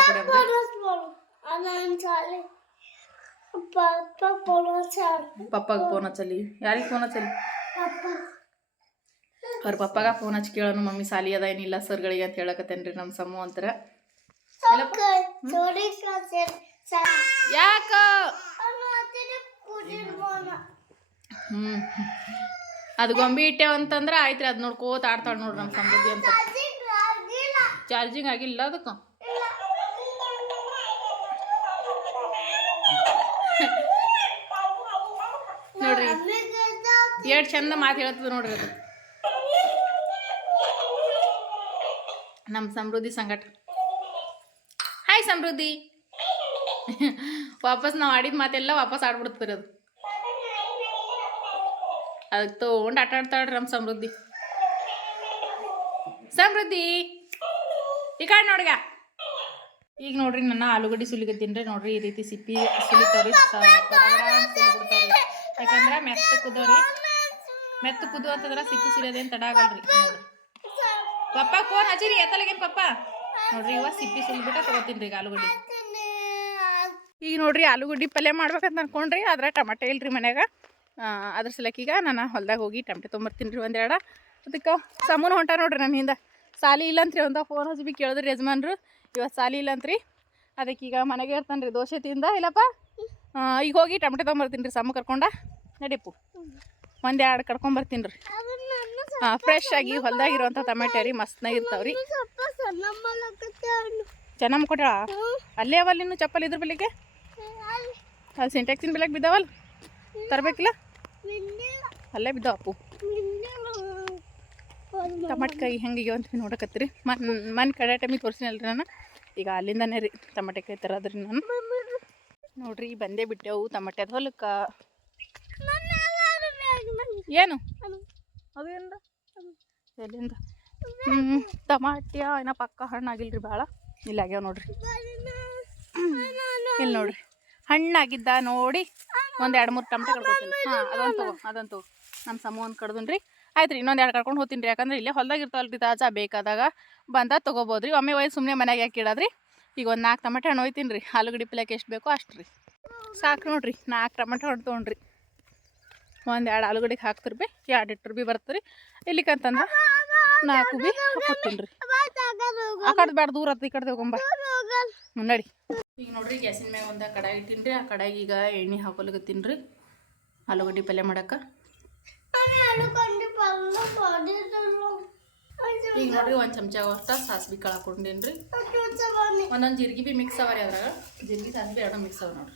ಪಪ್ಪಾಗ ಫೋನ್ ಹಚ್ಚಲಿ. ಯಾರಿಗೆ ಫೋನ್ ಹಚ್ಚಲಿ? ಅವ್ರ ಪಪ್ಪಾಗ ಫೋನ್ ಹಚ್ಚಿ ಕೇಳೋನು ಮಮ್ಮಿ ಸಾಲಿ ಅದ ಏನಿಲ್ಲ ಸರ್ಗಳಿಗೆ ಅಂತ ಹೇಳಕತ್ತೇನ್ರಿ ನಮ್ಮ ಸಮೂಹ ಅಂತರ. ಯಾಕ? ಹ್ಮ್. ಅದು ಗೊಂಬೆ ಅಂತಂದ್ರೆ ಆಯ್ತ್ರಿ, ಅದ್ ನೋಡ್ಕೋತ ಆಡ್ತಾಳ ನೋಡ್ರಿ ನಮ್ಮ ಸಮೃದ್ಧಿ ಅಂತ. ಚಾರ್ಜಿಂಗ್ ಆಗಿಲ್ಲ ಅದಕ್ಕ. ನೋಡ್ರಿ, ಎಷ್ಟು ಚಂದ ಮಾತು ಹೇಳ್ತದ ನೋಡ್ರಿ ಅದು. ನಮ್ಮ ಸಮೃದ್ಧಿ ಸಂಗಟ ಹಾಯ್ ಸಮೃದ್ಧಿ. ವಾಪಸ್ ನಾವು ಆಡಿದ ಮಾತೆಲ್ಲ ವಾಪಸ್ ಆಡ್ಬಿಡ್ತೀರಿ ಅದು ಅದಕ್ಕೆ ತೊಗೊಂಡು ಆಟ ಆಡ್ತಾಳ್ರಿ ನಮ್ಮ ಸಮೃದ್ಧಿ ಸಮೃದ್ಧಿ ಈ ನೋಡ್ಗ ಈಗ ನೋಡ್ರಿ ನನ್ನ ಆಲೂಗಡ್ಡೆ ಸುಲಿಗತ್ತೀನಿ ನೋಡ್ರಿ ಈ ರೀತಿ ಸಿಪ್ಪಿ ಸುಲಿತಾವ್ರಿ ಯಾಕಂದ್ರೆ ಮೆತ್ತ ಕುದೋರಿ ಮೆತ್ತ ಕುದು ಅಂತಂದ್ರೆ ಸಿಪ್ಪಿ ಸುಲಿಯೋದೇನು ತಡ ಆಗಲ್ರಿ ನೋಡ್ರಿ ಪಪ್ಪ ಫೋನ್ ಹಚ್ಚಿರಿ ಎತ್ತಲಗೇನು ಪಪ್ಪ ನೋಡ್ರಿ ಇವಾಗ ಸಿಪ್ಪಿ ಸುಲಿಬಿಟ್ಟ ತಗೋತೀನಿ ರೀ ಈಗ ಆಲೂಗಡ್ಡೆ ಈಗ ನೋಡ್ರಿ ಆಲೂಗಡ್ಡೆ ಪಲ್ಯ ಮಾಡ್ಬೇಕಂತ ಅನ್ಕೊಂಡ್ರಿ ಆದ್ರೆ ಟಮಾಟೆ ಇಲ್ರಿ ಮನ್ಯಾಗ. ಅದ್ರ ಸಲಕ್ಕ ಈಗ ನಾನು ಹೊಲ್ದಾಗ ಹೋಗಿ ಟಮಟೆ ತೊಂಬರ್ತೀನಿ ರೀ ಒಂದೆರಡ ಅದಕ್ಕೆ ಸಮೂನ ಹೊಂಟ ನೋಡ್ರಿ ನನ್ನ ಹಿಂದೆ. ಸಾಲಿ ಇಲ್ಲಂತ್ರಿ ಒಂದು ಫೋನ್ ಹಚ್ಚಿ ಬಿ ಕೇಳಿದ್ರಿ ಯಜಮಾನ್ರು. ಇವತ್ತು ಸಾಲಿ ಇಲ್ಲಂತ್ರಿ ಅದಕ್ಕೆ ಈಗ ಮನೆಗೆ ಇರ್ತಾನೆ ರೀ ದೋಸೆ ತಿಂದ ಇಲ್ಲಪ್ಪ? ಈಗ ಹೋಗಿ ಟಮಟೆ ತೊಗೊಂಬರ್ತೀನಿ ರೀ ಸಮ ಕರ್ಕೊಂಡ. ನಡಿಪು ಒಂದೆರಡು ಕರ್ಕೊಂಬರ್ತೀನಿ ರೀ. ಹಾಂ ಫ್ರೆಶ್ ಆಗಿ ಹೊಲ್ದಾಗಿರುವಂಥ ಟೊಮೆಟೊ ರೀ ಮಸ್ತ್ನಾಗ ಇರ್ತಾವ್ರಿ ರೀ. ಚೆನ್ನಮ್ಮ ಮಲಕತ್ತೇನು ಚೆನ್ನಾಗಿ ಕೊಟ್ಟ ಅಲ್ಲೇ ಅವಲ್ಲಿ ಚಪ್ಪಲಿ ಚಪ್ಪಲ್ ಇದ್ರ ಬೆಲೆಗೆ ಅಲ್ಲಿ ಸಿಂಟ್ಯಾಕ್ಸಿನ ಬೆಲೆಗೆ ಬಿದ್ದಾವಲ್ಲ ತರಬೇಕಿಲ್ಲ? ಅಲ್ಲೇ ಬಿದ್ದಾವ ಅಪ್ಪು. ಟಮಾಟಕಾಯಿ ಹೆಂಗೆ ಅಂತ ನೋಡಕತ್ತೀರಿ. ಮನ್ ಮನ್ ಕಡೆ ಟೈಮಿಗೆ ತೋರಿಸಿನಲ್ರಿ ನಾನು. ಈಗ ಅಲ್ಲಿಂದನೇ ರೀ ಟಮಾಟೆಕಾಯಿ ತರೋದ್ರಿ ನಾನು. ನೋಡ್ರಿ ಬಂದೇ ಬಿಟ್ಟೆವು ಟಮಾಟೆ ಹೊಲಕ್ಕೆ. ಏನು? ಅದೇನ್ರ? ಎಲ್ಲಿಂದ? ಹ್ಞೂ ಟಮಾಟ್ಯ ಏನೋ ಪಕ್ಕ ಹಣ್ಣಾಗಿಲ್ರಿ ಭಾಳ ಇಲ್ಲಾಗ್ಯಾವ ನೋಡ್ರಿ. ಇಲ್ಲಿ ನೋಡ್ರಿ. ಹಣ್ಣಾಗಿದ್ದ ನೋಡಿ ಒಂದು ಎರಡು ಮೂರು ಟಮಟೆ ಕಡ್ಕೊತೀನಿ. ಹಾಂ ಅದೊಂದು ತಗೋ ಅದೊಂದು ನಮ್ಮ ಸಮ ಒಂದು ಕಡ್ದನ್ ರೀ ಆಯ್ತು ರೀ ಇನ್ನೊಂದು ಎರಡು ಕರ್ಕೊಂಡು ಹೋಗ್ತೀನಿ ರೀ. ಯಾಕಂದ್ರೆ ಇಲ್ಲೇ ಹೊಲ್ದಾಗ ಇರ್ತಾವಲ್ರಿ ತಾಜಾ ಬೇಕಾದಾಗ ಬಂದ ತೊಗೋಬೋದು ರೀ ಒಮ್ಮೆ ಒಯ್ದು ಸುಮ್ಮನೆ ಮನೆಗೆ ಯಾಕೆ ಇಡೋದ್ರಿ? ಈಗ ಒಂದು ನಾಲ್ಕು ಟಮಟೆ ಹಣ್ಣು ಒಯ್ತೀನಿ ರೀ ಆಲೂಗಡ್ಡೆ ಪಲ್ಯಕ್ಕೆ ಎಷ್ಟು ಬೇಕೋ ಅಷ್ಟು ರೀ. ಸಾಕು ನೋಡ್ರಿ ನಾಲ್ಕು ಟಮಟೆ ಹಣ್ಣು ತೊಗೊಂಡ್ರಿ. ಒಂದು ಎರಡು ಆಲೂಗಡ್ಡೆಗೆ ಹಾಕ್ತಿರ್ ಬಿ ಎರಡು ಇಟ್ಟರು ಬಿ ಬರ್ತೀರಿ ಇಲ್ಲಿಕಂತಂದ್ರೆ ನಾಲ್ಕು ಬಿ ಹಾಕ್ತೀನಿ ರೀ ಆ ಕಡೆ ಬೇಡ ದೂರ ಹತ್ತು ಈ ಕಡೆ ತಗೊಂಬ. ನಡಿ. ಈಗ ನೋಡ್ರಿ ಗ್ಯಾಸಿನ ಮ್ಯಾಗ ಒಂದು ಕಡಾಯಿ ಇಟ್ಟಿನಿ ರೀ ಆ ಕಡಾಯಿಗೆ ಈಗ ಎಣ್ಣೆ ಹಾಕೊಲಗತ್ತೀನಿ ರೀ. ಆಲೂಗಡ್ಡೆ ಪಲ್ಯ ಮಾಡಕ್ಕೆ ಈಗ ನೋಡ್ರಿ ಒಂದು ಚಮಚ ಅಷ್ಟ ಸಾಸ್ವಿ ಕಾಳು ಹಾಕೊಂಡೇನಿ ರೀ ಒಂದೊಂದು ಜಿರ್ಗಿ ಬಿ ಮಿಕ್ಸ್ ಅವ ರೀ ಅದ್ರಾಗ. ಜೀರಿಗೆ ಸಾಸ್ವಿ ಎರಡು ಮಿಕ್ಸ್ ಅವ ನೋಡ್ರಿ.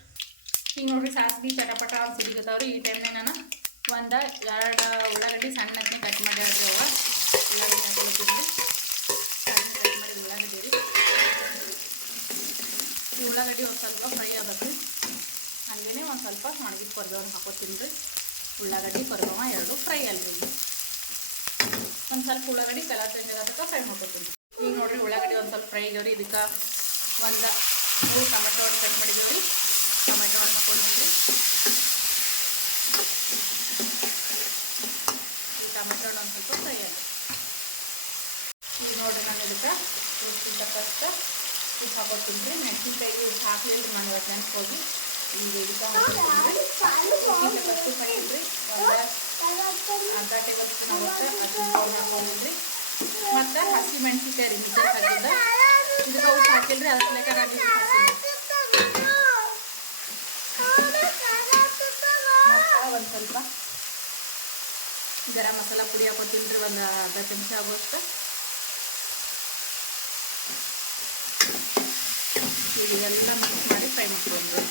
ಈಗ ನೋಡ್ರಿ ಸಾಸ್ವಿ ಚಟಪಟ ಅಂತ ರೀ ಈ ಟೈಮ್ನಾಗ ನಾನು ಒಂದು ಎರಡು ಉಳ್ಳಾಗಡ್ಡಿ ಸಣ್ಣ ಕಟ್ ಮಾಡಿ ಅವ. ಉಳ್ಳಾಗಡ್ಡಿ ಹಾಕೊಳತ್ತೀನಿ ರೀ ಸಣ್ಣ ಕಟ್ ಮಾಡಿ ಉಳ್ಳಾಗಡ್ಡಿ ರೀ ಈ ಉಳ್ಳಾಗಡ್ಡಿ ಒಂದು ಸ್ವಲ್ಪ ಫ್ರೈ ಆಗಬೇಕು ಹಾಗೇ ಒಂದು ಸ್ವಲ್ಪ ಒಣಗಿದ ಕೊರ್ಬೇವನ್ನ ಹಾಕೋತೀನಿ ಉಳ್ಳಾಗಡ್ಡಿ ಕೊರ್ಬೇವ ಎರಡು ಫ್ರೈ ಅಲ್ರಿ. ಒಂದು ಸ್ವಲ್ಪ ಉಳ್ಳಾಗಡ್ಡಿ ಕಲರ್ ಚೇಂಜ್ ಆಗೋದಕ್ಕೆ ಫ್ರೈ ಮಾಡ್ಕೊತೀನಿ ಈಗ ನೋಡ್ರಿ ಉಳ್ಳಾಗಡ್ಡಿ ಒಂದು ಸ್ವಲ್ಪ ಫ್ರೈ ಆಗ್ಯಾವ್ರಿ. ಇದಕ್ಕೆ ಒಂದು ಮೂರು ಟೊಮೆಟೊ ಹಣ್ಣು ಕಟ್ ಮಾಡಿದೇವ್ರಿ ಟೊಮೆಟೊ ಹಣ್ಣು ಹಾಕೊಂಡಿದ್ರಿ ಈ ಟೊಮೆಟೊ ಹಣ್ಣು ಒಂದು ಸ್ವಲ್ಪ ಫ್ರೈ ಆಗಿದೆ ಈಗ ನೋಡಿರಿ ನಾನು ಇದಕ್ಕೆ ರುಚಿ ಉಪ್ಪು ಹಾಕೋತೀನಿ ರೀ ಮೆಣಸಿನ್ಕಾಯಿ ಉಪ್ಪು ಹಾಕಲಿಲ್ಲ ನಾನು ಇವತ್ತು ನೆನ್ಪು ಹೋಗಿ ಈಗ ಇದಕ್ಕೆ ಹಾಕೋತೀನಿ ರೀ ರುಚಿ ತಕ್ಕಷ್ಟು ಉಪ್ಪು ಹಾಕಿದ್ರಿ ಒಂದು ಅರ್ಧ ಟೇಬಲ್ ಸ್ಪೂನ್ ಆಗುತ್ತೆ ಪೌಡರ್ ಹಾಕೊಂಡಿದ್ರಿ ಮತ್ತು ಹಸಿ ಮೆಣಸಿನ್ಕಾಯಿ ರೀ ಮಿಕ್ಸರ್ ಹಾಕಿದ್ದ ಇದಕ್ಕೆ ಉಪ್ಪು ಹಾಕಿಲ್ರಿ ಅದ್ರ ಲೆಕ್ಕ ನಾನು ಮತ್ತು ಒಂದು ಸ್ವಲ್ಪ ಗರಂ ಮಸಾಲ ಪುಡಿ ಹಾಕೋತೀನಿ ರೀ ಒಂದು ಅರ್ಧ ಚಮಚ ಆಗುವಷ್ಟು ಇದೆಲ್ಲ ಮಿಕ್ಸ್ ಮಾಡಿ ಫ್ರೈ ಮಾಡ್ಕೊಂಡು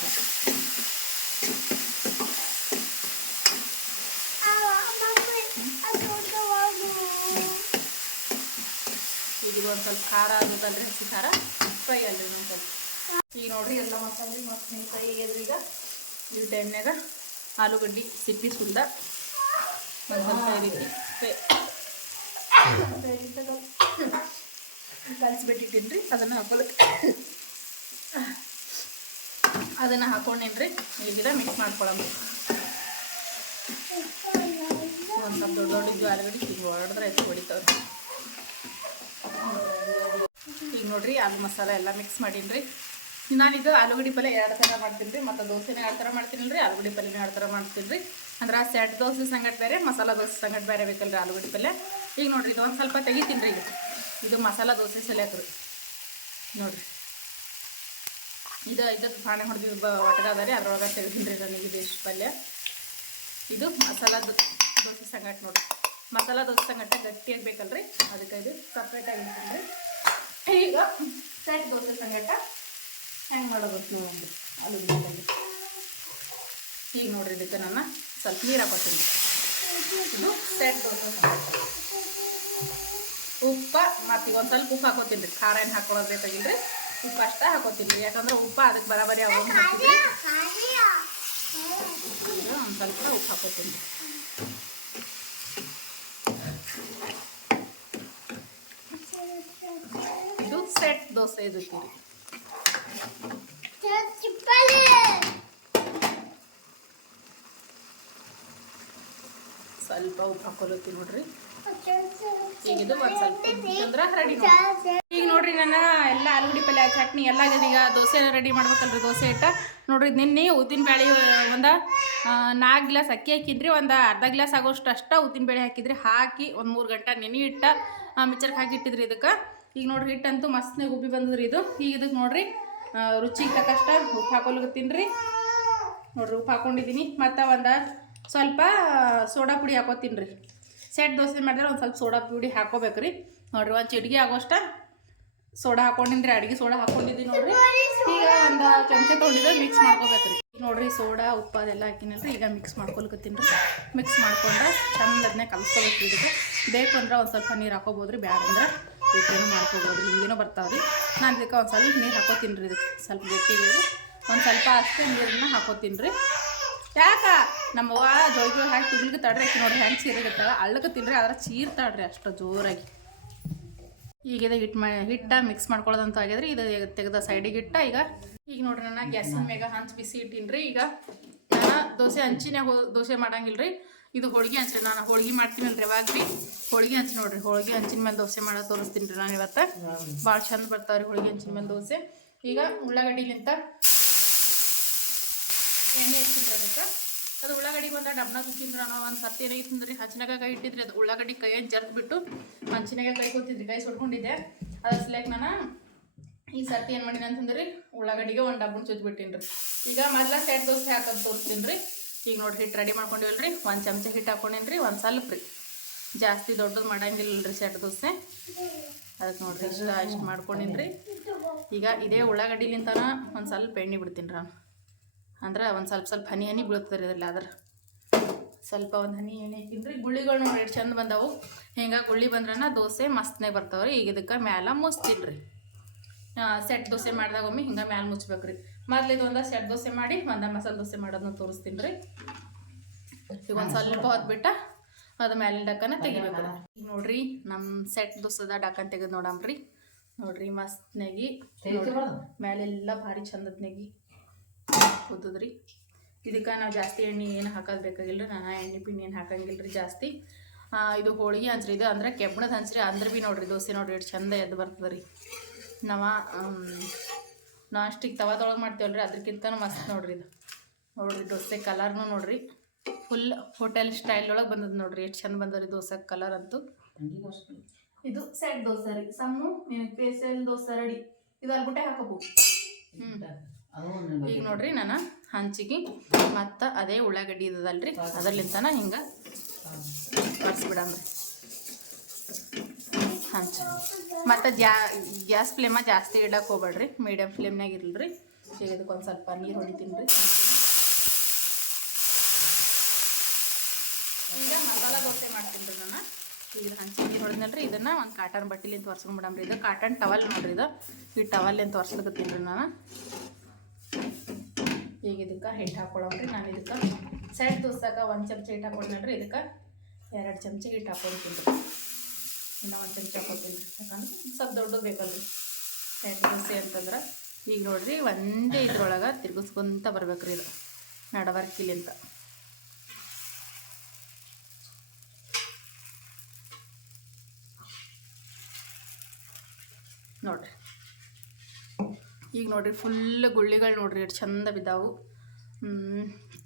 ಈಗ ಇದು ಒಂದು ಸ್ವಲ್ಪ ಖಾರ ಆಗೋದಲ್ರಿ ಹಸಿ ಖಾರ. ಫ್ರೈ ಅಲ್ರಿ ಒಂದು ಸ್ವಲ್ಪ. ಈಗ ನೋಡ್ರಿ ಎಲ್ಲ ಮಸಾಲೆ ಮತ್ತು ಫ್ರೈ ಆಗ್ಯದ್ರಿ ಈಗ? ಈ ಟೈಮ್ನಾಗ ಆಲೂಗಡ್ಡೆ ಸಿಪ್ಪಿ ಸುಲ್ದ ಒಂದು ಸ್ವಲ್ಪ ಈ ರೀತಿ. ಕಲಿಸ್ಬಿಟ್ಟಿದ್ದೀನಿ ರೀ ಅದನ್ನು ಅದನ್ನು ಹಾಕೊಂಡೇನ್ರಿ? ಈಗಿದ ಮಿಕ್ಸ್ ಮಾಡ್ಕೊಳ್ಳೋದು ಒಂದು ಸ್ವಲ್ಪ ದೊಡ್ಡ ದೊಡ್ಡ ಆಲೂಗಡ್ಡೆ ಈಗ ಹೊಡೆದ್ರೆ ಆಯ್ತು ಹೊಡಿತಾವ್ರಿ. ಈಗ ನೋಡ್ರಿ, ಆಲೂ ಮಸಾಲ ಎಲ್ಲ ಮಿಕ್ಸ್ ಮಾಡೀನಿ ನಾನಿದು ಆಲೂಗಡ್ಡೆ ಪಲ್ಯ ಎರಡು ಥರ ಮಾಡ್ತೀನಿ ರೀ ಮತ್ತು ದೋಸೆನೇ ಎರಡು ಥರ ಮಾಡ್ತೀನಿ ರೀ ಆಲೂಗಡ್ಡೆ ಪಲ್ಯನೂ ಎರಡು ಥರ ಮಾಡ್ತೀನಿ ರೀ ಅಂದ್ರೆ ಸೆಟ್ ದೋಸೆ ಸಂಗಟ್ ಬೇರೆ, ಮಸಾಲ ದೋಸೆ ಸಂಗಟ್ ಬೇರೆ ಬೇಕಲ್ರಿ ಆಲೂಗಡ್ಡೆ ಪಲ್ಯ. ಈಗ ನೋಡ್ರಿ ಇದು ಒಂದು ಸ್ವಲ್ಪ ತೆಗಿತೀನಿ ರೀ ಇದು ಮಸಾಲ ದೋಸೆ ರೀ. ನೋಡ್ರಿ. ಇದು ಇದಕ್ಕೆ ಪಾಣೆ ಹೊಡೆದಿದ್ದು ಅದ ರೀ ಅದ್ರೊಳಗೆ ತೆಗ್ದೀನಿ ನನಗೆ ಇದು ಇಷ್ಟು ಪಲ್ಯ. ಇದು ಮಸಾಲ ದೋಸೆ ಸಂಗಟ್ ನೋಡ್ರಿ. ಮಸಾಲ ದೋಸೆ ಸಂಗಟ ಗಟ್ಟಿಯಾಗಿ ಬೇಕಲ್ರಿ, ಅದಕ್ಕೆ ಇದು ಸಪ್ರೇಟಾಗಿ ಆಗಿ ರೀ ಈಗ ಸೆಟ್ ದೋಸೆ ಸಂಗಟ ಹೆಂಗೆ ಮಾಡೋದು ನೀವು ಆಲೂಗಡ್ಡೆ ಈಗ ನೋಡ್ರಿ ಇದಕ್ಕೆ ನಾನು ಸ್ವಲ್ಪ ನೀರು ಹಾಕೋತೀನಿ. ಇದು ಸೆಟ್ ದೋಸೆ ಸಂಗಟ ಉಪ್ಪ ಮತ್ತು ಈಗ ಒಂದು ಸ್ವಲ್ಪ ಉಪ್ಪು ಹಾಕೋತೀನಿ ರೀ, ಖಾರ ಏನು ಹಾಕೊಳ್ಳೋದು ಬೇಕಾಗಿಲ್ಲ ರೀ ಉಪ್ಪು ಅಷ್ಟೇ ಹಾಕೋತೀನಿ ರೀ ಯಾಕಂದ್ರೆ ಉಪ್ಪು ಅದಕ್ಕೆ ಬರಾಬರಿ ಈಗ ಒಂದು ಸ್ವಲ್ಪ ಉಪ್ಪು ಹಾಕೋತೀನಿ. ಇದು ಸೆಟ್ ದೋಸೆ ರೀ ಸ್ವಲ್ಪ ಉಪ್ಪು ಹಾಕೊಲತ್ತೀನಿ ನೋಡ್ರಿ. ಈಗ ಇದು ನೋಡ್ರಿ ನಾನು ಎಲ್ಲ ಆಲೂಗಡ್ಡಿ ಪಲ್ಯ, ಚಟ್ನಿ, ಎಲ್ಲ ಈಗ ದೋಸೆ ರೆಡಿ ಮಾಡ್ಬೇಕಲ್ರಿ, ದೋಸೆ ಇಟ್ಟ ನೋಡ್ರಿ ನಿನ್ನೆ ಉದ್ದಿನ ಬೇಳೆ, ಒಂದು ನಾಲ್ಕು ಗ್ಲಾಸ್ ಅಕ್ಕಿ ಹಾಕಿದ್ರಿ, ಒಂದು ಅರ್ಧ ಗ್ಲಾಸ್ ಆಗೋಷ್ಟು ಅಷ್ಟ ಉದ್ದಿನ ಬೇಳೆ ಹಾಕಿದ್ರಿ. ಹಾಕಿ ಒಂದು ಮೂರು ಗಂಟೆ ನೆನೆ ಇಟ್ಟ ಮಿಕ್ಸರ್ಗೆ ಹಾಕಿ ಇಟ್ಟಿದ್ರಿ ಇದಕ್ಕೆ. ಈಗ ನೋಡ್ರಿ ಹಿಟ್ಟಂತೂ ಮಸ್ತ್ನಾಗ ಉಬ್ಬಿ ಬಂದದ್ರಿ ಇದು. ಈಗ ಇದಕ್ಕೆ ನೋಡ್ರಿ ರುಚಿ ರುಚಿಗೆ ತಕ್ಕಷ್ಟ ಉಪ್ಪು ಹಾಕೊಲ್ಗತ್ತೀನಿ ತಿನ್ರಿ. ನೋಡ್ರಿ ಉಪ್ಪು ಹಾಕೊಂಡಿದ್ದೀನಿ. ಮತ್ತು ಒಂದು ಸ್ವಲ್ಪ ಸೋಡಾ ಪುಡಿ ಹಾಕೋತೀನಿ ಸೆಟ್ ದೋಸೆ ಮಾಡಿದ್ರೆ ಒಂದು ಸ್ವಲ್ಪ ಸೋಡಾ ಪುಡಿ ಹಾಕೋಬೇಕು ರೀ ನೋಡ್ರಿ, ಒಂದು ಚಿಟಿಗೆ ಆಗೋಷ್ಟ ಸೋಡಾ ಹಾಕೊಂಡಿನ್ರಿ, ಅಡುಗೆ ಸೋಡಾ ಹಾಕೊಂಡಿದ್ದೀನಿ ನೋಡ್ರಿ. ಈಗ ಒಂದು ಚಮಚ ತೊಗೊಂಡಿದ್ರೆ ಮಿಕ್ಸ್ ಮಾಡ್ಕೋಬೇಕು ರೀ ನೋಡ್ರಿ, ಸೋಡಾ, ಉಪ್ಪು ಅದೆಲ್ಲ ಹಾಕಿನಲ್ರಿ, ಈಗ ಮಿಕ್ಸ್ ಮಾಡ್ಕೊಳ್ಕತ್ತೀನಿ ರೀ. ಮಿಕ್ಸ್ ಮಾಡ್ಕೊಂಡು ಚಂದ ಅದನ್ನೇ ಕಲಿಸ್ಕೋಬೇಕು ಇದಕ್ಕೆ. ಬೇಕು ಅಂದ್ರೆ ಒಂದು ಸ್ವಲ್ಪ ನೀರು ಹಾಕೋಬೋದು ರೀ ಬ್ಯಾಡ ಅಂದ್ರೆ ಬೇಕೇನು ಮಾಡ್ಕೋಬೋದು ರೀ ಹಿಂಗೇನೋ ಬರ್ತಾವೆ ರೀ ನಾನು ಇದಕ್ಕೆ ಒಂದು ಸ್ವಲ್ಪ ನೀರು ಹಾಕೋತೀನಿ ರೀ ಇದಕ್ಕೆ. ಸ್ವಲ್ಪ ಗಟ್ಟಿಗೆ ಒಂದು ಸ್ವಲ್ಪ ಅಷ್ಟೇ ನೀರನ್ನ ಹಾಕೋತೀನಿ ರೀ. ಯಾಕ? ನಮ್ಮವ್ವ ಜೋಳಿಗೆ ಹಾಕಿ ತುಗ್ಲಿಕ್ಕೆ ತಡ್ರಿ ನೋಡಿ ಹೆಂಗೆ ಸೀರೆಗತ್ತಾಳ ತಿನ್ರಿ ಆದ್ರೆ ಚೀರ್ ಚೀರ್ತಾಳ್ರಿ ಅಷ್ಟು ಜೋರಾಗಿ. ಈಗ ಇದು ಹಿಟ್ಟು ಮಾ ಹಿಟ್ಟ ಮಿಕ್ಸ್ ಮಾಡ್ಕೊಳ್ಳೋದಂತ ಆಗ್ಯದ್ರಿ ಇದು ತೆಗೆದ ಸೈಡಿಗೆ ಇಟ್ಟ ಈಗ ಈಗ ನೋಡ್ರಿ ನಾನು ಗ್ಯಾಸಿನ ಮ್ಯಾಗ ಹಂಚ್ ಬಿಸಿ ಇಟ್ಟಿನ್ರಿ. ಈಗ ನಾನು ದೋಸೆ ಹಂಚಿನಾಗ ದೋಸೆ ಮಾಡಂಗಿಲ್ಲ ರೀ ಇದು ಹೋಳಿಗೆ ಹಂಚ್ರಿ, ನಾನು ಹೋಳ್ಗೆ ಮಾಡ್ತೀನಲ್ರಿ ಯಾವಾಗ ರೀ ಹೋಳ್ಗೆ ಹಂಚಿ ನೋಡ್ರಿ, ಹೋಳಿಗೆ ಹಂಚಿನ ಮೇಲೆ ದೋಸೆ ಮಾಡೋದು ತೋರಿಸ್ತೀನಿ ರೀ ನಾನು ಇವತ್ತು. ಭಾಳ ಚಂದ ಬರ್ತಾವ್ರಿ ಹೋಳಿಗೆ ಹಂಚಿನ ಮೇಲೆ ದೋಸೆ. ಈಗ ಉಳ್ಳಾಗಡ್ಡಿಗಿಂತ ಎಣ್ಣೆ ಹಚ್ಚಿದ್ರಿ ಅದಕ್ಕೆ. ಅದು ಉಳ್ಳಾಗಡ್ಡಿ ಬಂದ ಡಬ್ನ ಕುಕ್ಕಿಂದ್ರೆ ನಾವು ಒಂದು ಸರ್ತಿ ಏನಾಗಿತ್ತಂದ್ರಿ ತಿಂದ್ರಿ ಕೈ ಇಟ್ಟಿದ್ರಿ. ಅದು ಉಳ್ಳಾಗಡ್ಡಿ ಕೈಯಲ್ಲಿ ಜರ್ಕ್ ಬಿಟ್ಟು ಹಂಚಿನಾಗ ಕೈ ಕೂತಿದ್ರಿ ಕೈ ಸುಟ್ಕೊಂಡಿದ್ದೆ. ಅದ್ರ ಸಲಕ್ಕೆ ನಾನು ಈ ಸರ್ತಿ ಏನು ಮಾಡಿನ ಅಂತಂದ್ರಿ, ಉಳ್ಳಾಗಡ್ಡಿಗೆ ಒಂದು ಡಬ್ಬನ ಚುಚ್ಚಿಬಿಟ್ಟಿನಿ ರೀ ಈಗ ಮೊದಲ ಸೆಟ್ ದೋಸೆ ಹಾಕೋದು ತೋರಿಸ್ತೀನಿ ರೀ ಈಗ ನೋಡ್ರಿ ಹಿಟ್ಟು ರೆಡಿ ಮಾಡ್ಕೊಂಡಿವಲ್ರಿ. ಒಂದು ಚಮಚ ಹಿಟ್ಟು ಹಾಕೊಂಡೇನಿ ರೀ ಒಂದು ಸ್ವಲ್ಪ ರೀ ಜಾಸ್ತಿ ದೊಡ್ಡದು ಮಾಡಂಗಿಲ್ಲ ರೀ ಸೆಟ್ ದೋಸೆ. ಅದಕ್ಕೆ ನೋಡ್ರಿ, ಇಷ್ಟ, ಇಷ್ಟು ಮಾಡ್ಕೊಂಡಿನಿ ಈಗ ಇದೇ ಉಳ್ಳಾಗಡ್ಡಿಲಿಂತನ ಒಂದು ಸ್ವಲ್ಪ ಎಣ್ಣೆ ಬಿಡ್ತೀನಿ ರೀ ಅಂದ್ರೆ ಒಂದು ಸ್ವಲ್ಪ ಸ್ವಲ್ಪ ಹನಿ ಹನಿ ಬೀಳ್ತದೆ ರೀ ಅದ್ರಲ್ಲಿ ಆದ್ರೆ ಸ್ವಲ್ಪ ಒಂದು ಹನಿ ಹನಿ ಹಾಕಿದ್ರಿ ಗುಳ್ಳಿಗಳು ನೋಡ್ರಿ ಎಷ್ಟು ಚಂದ ಬಂದವು. ಹಿಂಗೆ ಗುಳ್ಳಿ ಬಂದ್ರನ ದೋಸೆ ಮಸ್ತ್ನೇ ರೀ ಈಗ ಇದಕ್ಕೆ ಮ್ಯಾಲ ಮುಚ್ತೀನಿ ರೀ ಸೆಟ್ ದೋಸೆ ಮಾಡಿದಾಗ ಒಮ್ಮೆ ಹಿಂಗೆ ಮ್ಯಾಲ ಮುಚ್ಬೇಕು ರೀ ಮೊದ್ಲು ಇದೊಂದು ಸೆಟ್ ದೋಸೆ ಮಾಡಿ ಒಂದು ಮಸಾಲೆ ದೋಸೆ ಮಾಡೋದನ್ನ ತೋರಿಸ್ತೀನಿ ರೀ ಈಗ ಒಂದು ಸ್ವಲ್ಪ ಹೊತ್ತು ಬಿಟ್ಟ ಅದು ಮ್ಯಾಲಿನ ಡಕ್ಕನ ತೆಗಿಬೇಕು ಈಗ ನೋಡ್ರಿ ನಮ್ಮ ಸೆಟ್ ದೋಸದ ಡಕ್ಕನ್ ತೆಗೆದು ನೋಡಮ್ರಿ. ನೋಡ್ರಿ ಮಸ್ತ್ ನೆಗಿ ಮ್ಯಾಲೆಲ್ಲ ಭಾರಿ ಚಂದದ ನೆಗಿ. ಕೂತದ್ರಿ ಇದಕ್ಕೆ ನಾವು ಜಾಸ್ತಿ ಎಣ್ಣೆ ಏನು ಹಾಕೋದು ಬೇಕಾಗಿಲ್ಲ ರೀ ನಾನು ಎಣ್ಣೆ ಪಿಣ್ಣಿ ಏನು ಹಾಕಂಗಿಲ್ಲ ರೀ ಜಾಸ್ತಿ ಇದು ಹೋಳಿಗೆ ಹಂಚ್ರಿ ಇದು ಅಂದ್ರೆ ಕೆಬ್ಬಣದ ಹಂಚ್ರಿ ಅಂದ್ರೆ ಭೀ ನೋಡ್ರಿ ದೋಸೆ ನೋಡ್ರಿ ಎಷ್ಟು ಚಂದ ಎದ್ದು ಬರ್ತದೆ ರೀ ನಾವ ಸ್ಟಿಕ್ ತವಾದೊಳಗೆ ಮಾಡ್ತೇವಲ್ಲ ರೀ ಅದಕ್ಕಿಂತ ಮಸ್ತ್ ನೋಡ್ರಿ ಇದು. ನೋಡ್ರಿ ದೋಸೆ ಕಲರ್ನು ನೋಡ್ರಿ, ಫುಲ್ ಹೋಟೆಲ್ ಸ್ಟೈಲ್ ಒಳಗೆ ಬಂದದ ನೋಡ್ರಿ, ಎಷ್ಟು ಚಂದ ಬಂದದ್ರಿ ದೋಸೆ ಕಲರ್ ಅಂತೂ. ಇದು ಸೆಟ್ ದೋಸೆ ರೀ, ಸಮ್ಮು ನಿನಗೆ ಪೇಸಲ್ ದೋಸೆ ರೆಡಿ. ಇದು ಅಲ್ಬಿಟ್ಟೆ ಹಾಕೋಬು. ಈಗ ನೋಡ್ರಿ ನಾನು ಹಂಚಿಗೆ ಮತ್ತು ಅದೇ ಉಳ್ಳಾಗಡ್ಡಿ ಇದದಲ್ರಿ ಅದರ್ಲಿಂತನ ಹಿಂಗೆ ಬರ್ಸ್ಬಿಡಮ್ರಿ ಹಂಚ. ಮತ್ತು ಜಾ ಗ್ಯಾಸ್ ಫ್ಲೇಮ ಜಾಸ್ತಿ ಇಡಕ್ಕೆ ಹೋಗ್ಬೇಡ್ರಿ. ಮೀಡಿಯಮ್ ಫ್ಲೇಮ್ನಾಗ ಇರಲ್ರಿ. ಈಗ ಇದಕ್ಕೆ ಒಂದು ಸ್ವಲ್ಪ ನೀರು ಹೊಡಿತೀನಿ ರೀ ಈಗ ಮಸಾಲ ದೋಸೆ ಮಾಡ್ತೀನಿ ರೀ ನಾನು ಈಗ ಹಂಚಿ ನೀರು ಹೊಡೆದ್ನಲ್ರಿ. ಇದನ್ನು ಒಂದು ಕಾಟನ್ ಬಟ್ಟಿಲಿಂದ ತೋರ್ಸ್ಕೊಂಡ್ಬಿಡಮ್ರಿ ಇದು ಕಾಟನ್ ಟವಲ್ ನೋಡ್ರಿ ಇದು. ಈ ಟವಲ್ಲಿಂದ ಒರ್ಸ್ಲಿಕತ್ತೀನಿ ರೀ ನಾನು. ಈಗ ಇದಕ್ಕೆ ಹಿಟ್ಟು ರೀ ನಾನು ಇದಕ್ಕೆ ಸೈಡ್ ದೋಸಾಗ ಒಂದು ಚಮಚ ಹಿಟ್ಟು ರೀ ಇದಕ್ಕೆ ಎರಡು ಚಮಚ ಹಿಟ್ಟು ಹಾಕೊಳ್ತೀನಿ. ಇನ್ನೂ ಒಂದು ಚಮಚ ಹಾಕೊತೀನಿ ಯಾಕಂದ್ರೆ ಸ್ವಲ್ಪ ದೊಡ್ಡದು ಬೇಕಲ್ರಿ. ಸೈಡ್ ದೋಸೆ ಅಂತಂದ್ರೆ ಈಗ ನೋಡಿರಿ ಒಂದೇ ಇದ್ರೊಳಗೆ ತಿರ್ಗಿಸ್ಕೊಂತ ಬರ್ಬೇಕ್ರಿ ಇದು. ನಡವರ್ಕಿಲಿಂತ ನೋಡ್ರಿ. ಈಗ ನೋಡ್ರಿ ಫುಲ್ ಗುಳ್ಳಿಗಳು ನೋಡ್ರಿ ಎಷ್ಟು ಚಂದ ಬಿದ್ದಾವು.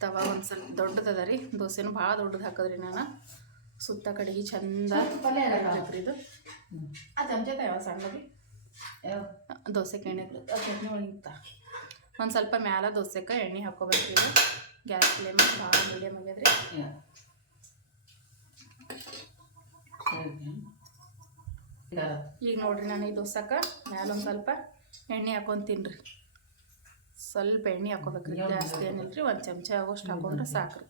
ತವಾ ಒಂದು ಸ್ವಲ್ಪ ದೊಡ್ಡದದ ರೀ. ದೋಸೆನೂ ಭಾಳ ದೊಡ್ಡದು ಹಾಕದ್ರಿ ನಾನು. ಸುತ್ತ ಕಡೆಗೆ ಚಂದ ಹಾಕ್ರಿ ಇದು. ಆ ಚಮಚ ಯಾವ? ಸಣ್ಣದು ದೋಸೆ ಎಣ್ಣೆ ಒಳಗಿಂತ ಒಂದು ಸ್ವಲ್ಪ ಮ್ಯಾಲ ದೋಸೆಗೆ ಎಣ್ಣೆ ಹಾಕೋಬೇಕು ಇದು. ಗ್ಯಾಸ್ ಫ್ಲೇಮ್ ಭಾಳ ಮೀಡಿಯಮ್ ಆಗ್ಯದ್ರಿ. ಈಗ ನೋಡ್ರಿ ನಾನು ಈ ದೋಸಕ ಮ್ಯಾಲ ಒಂದು ಸ್ವಲ್ಪ ಎಣ್ಣೆ ಹಾಕೊಂಡು ರೀ. ಸ್ವಲ್ಪ ಎಣ್ಣೆ ಹಾಕೋಬೇಕ್ರಿ ಜಾಸ್ತಿ ಏನಿಲ್ರಿ ಒಂದು ಚಮಚ ಆಗೋಷ್ಟು ಹಾಕೊಂಡ್ರೆ ಸಾಕ್ರಿ.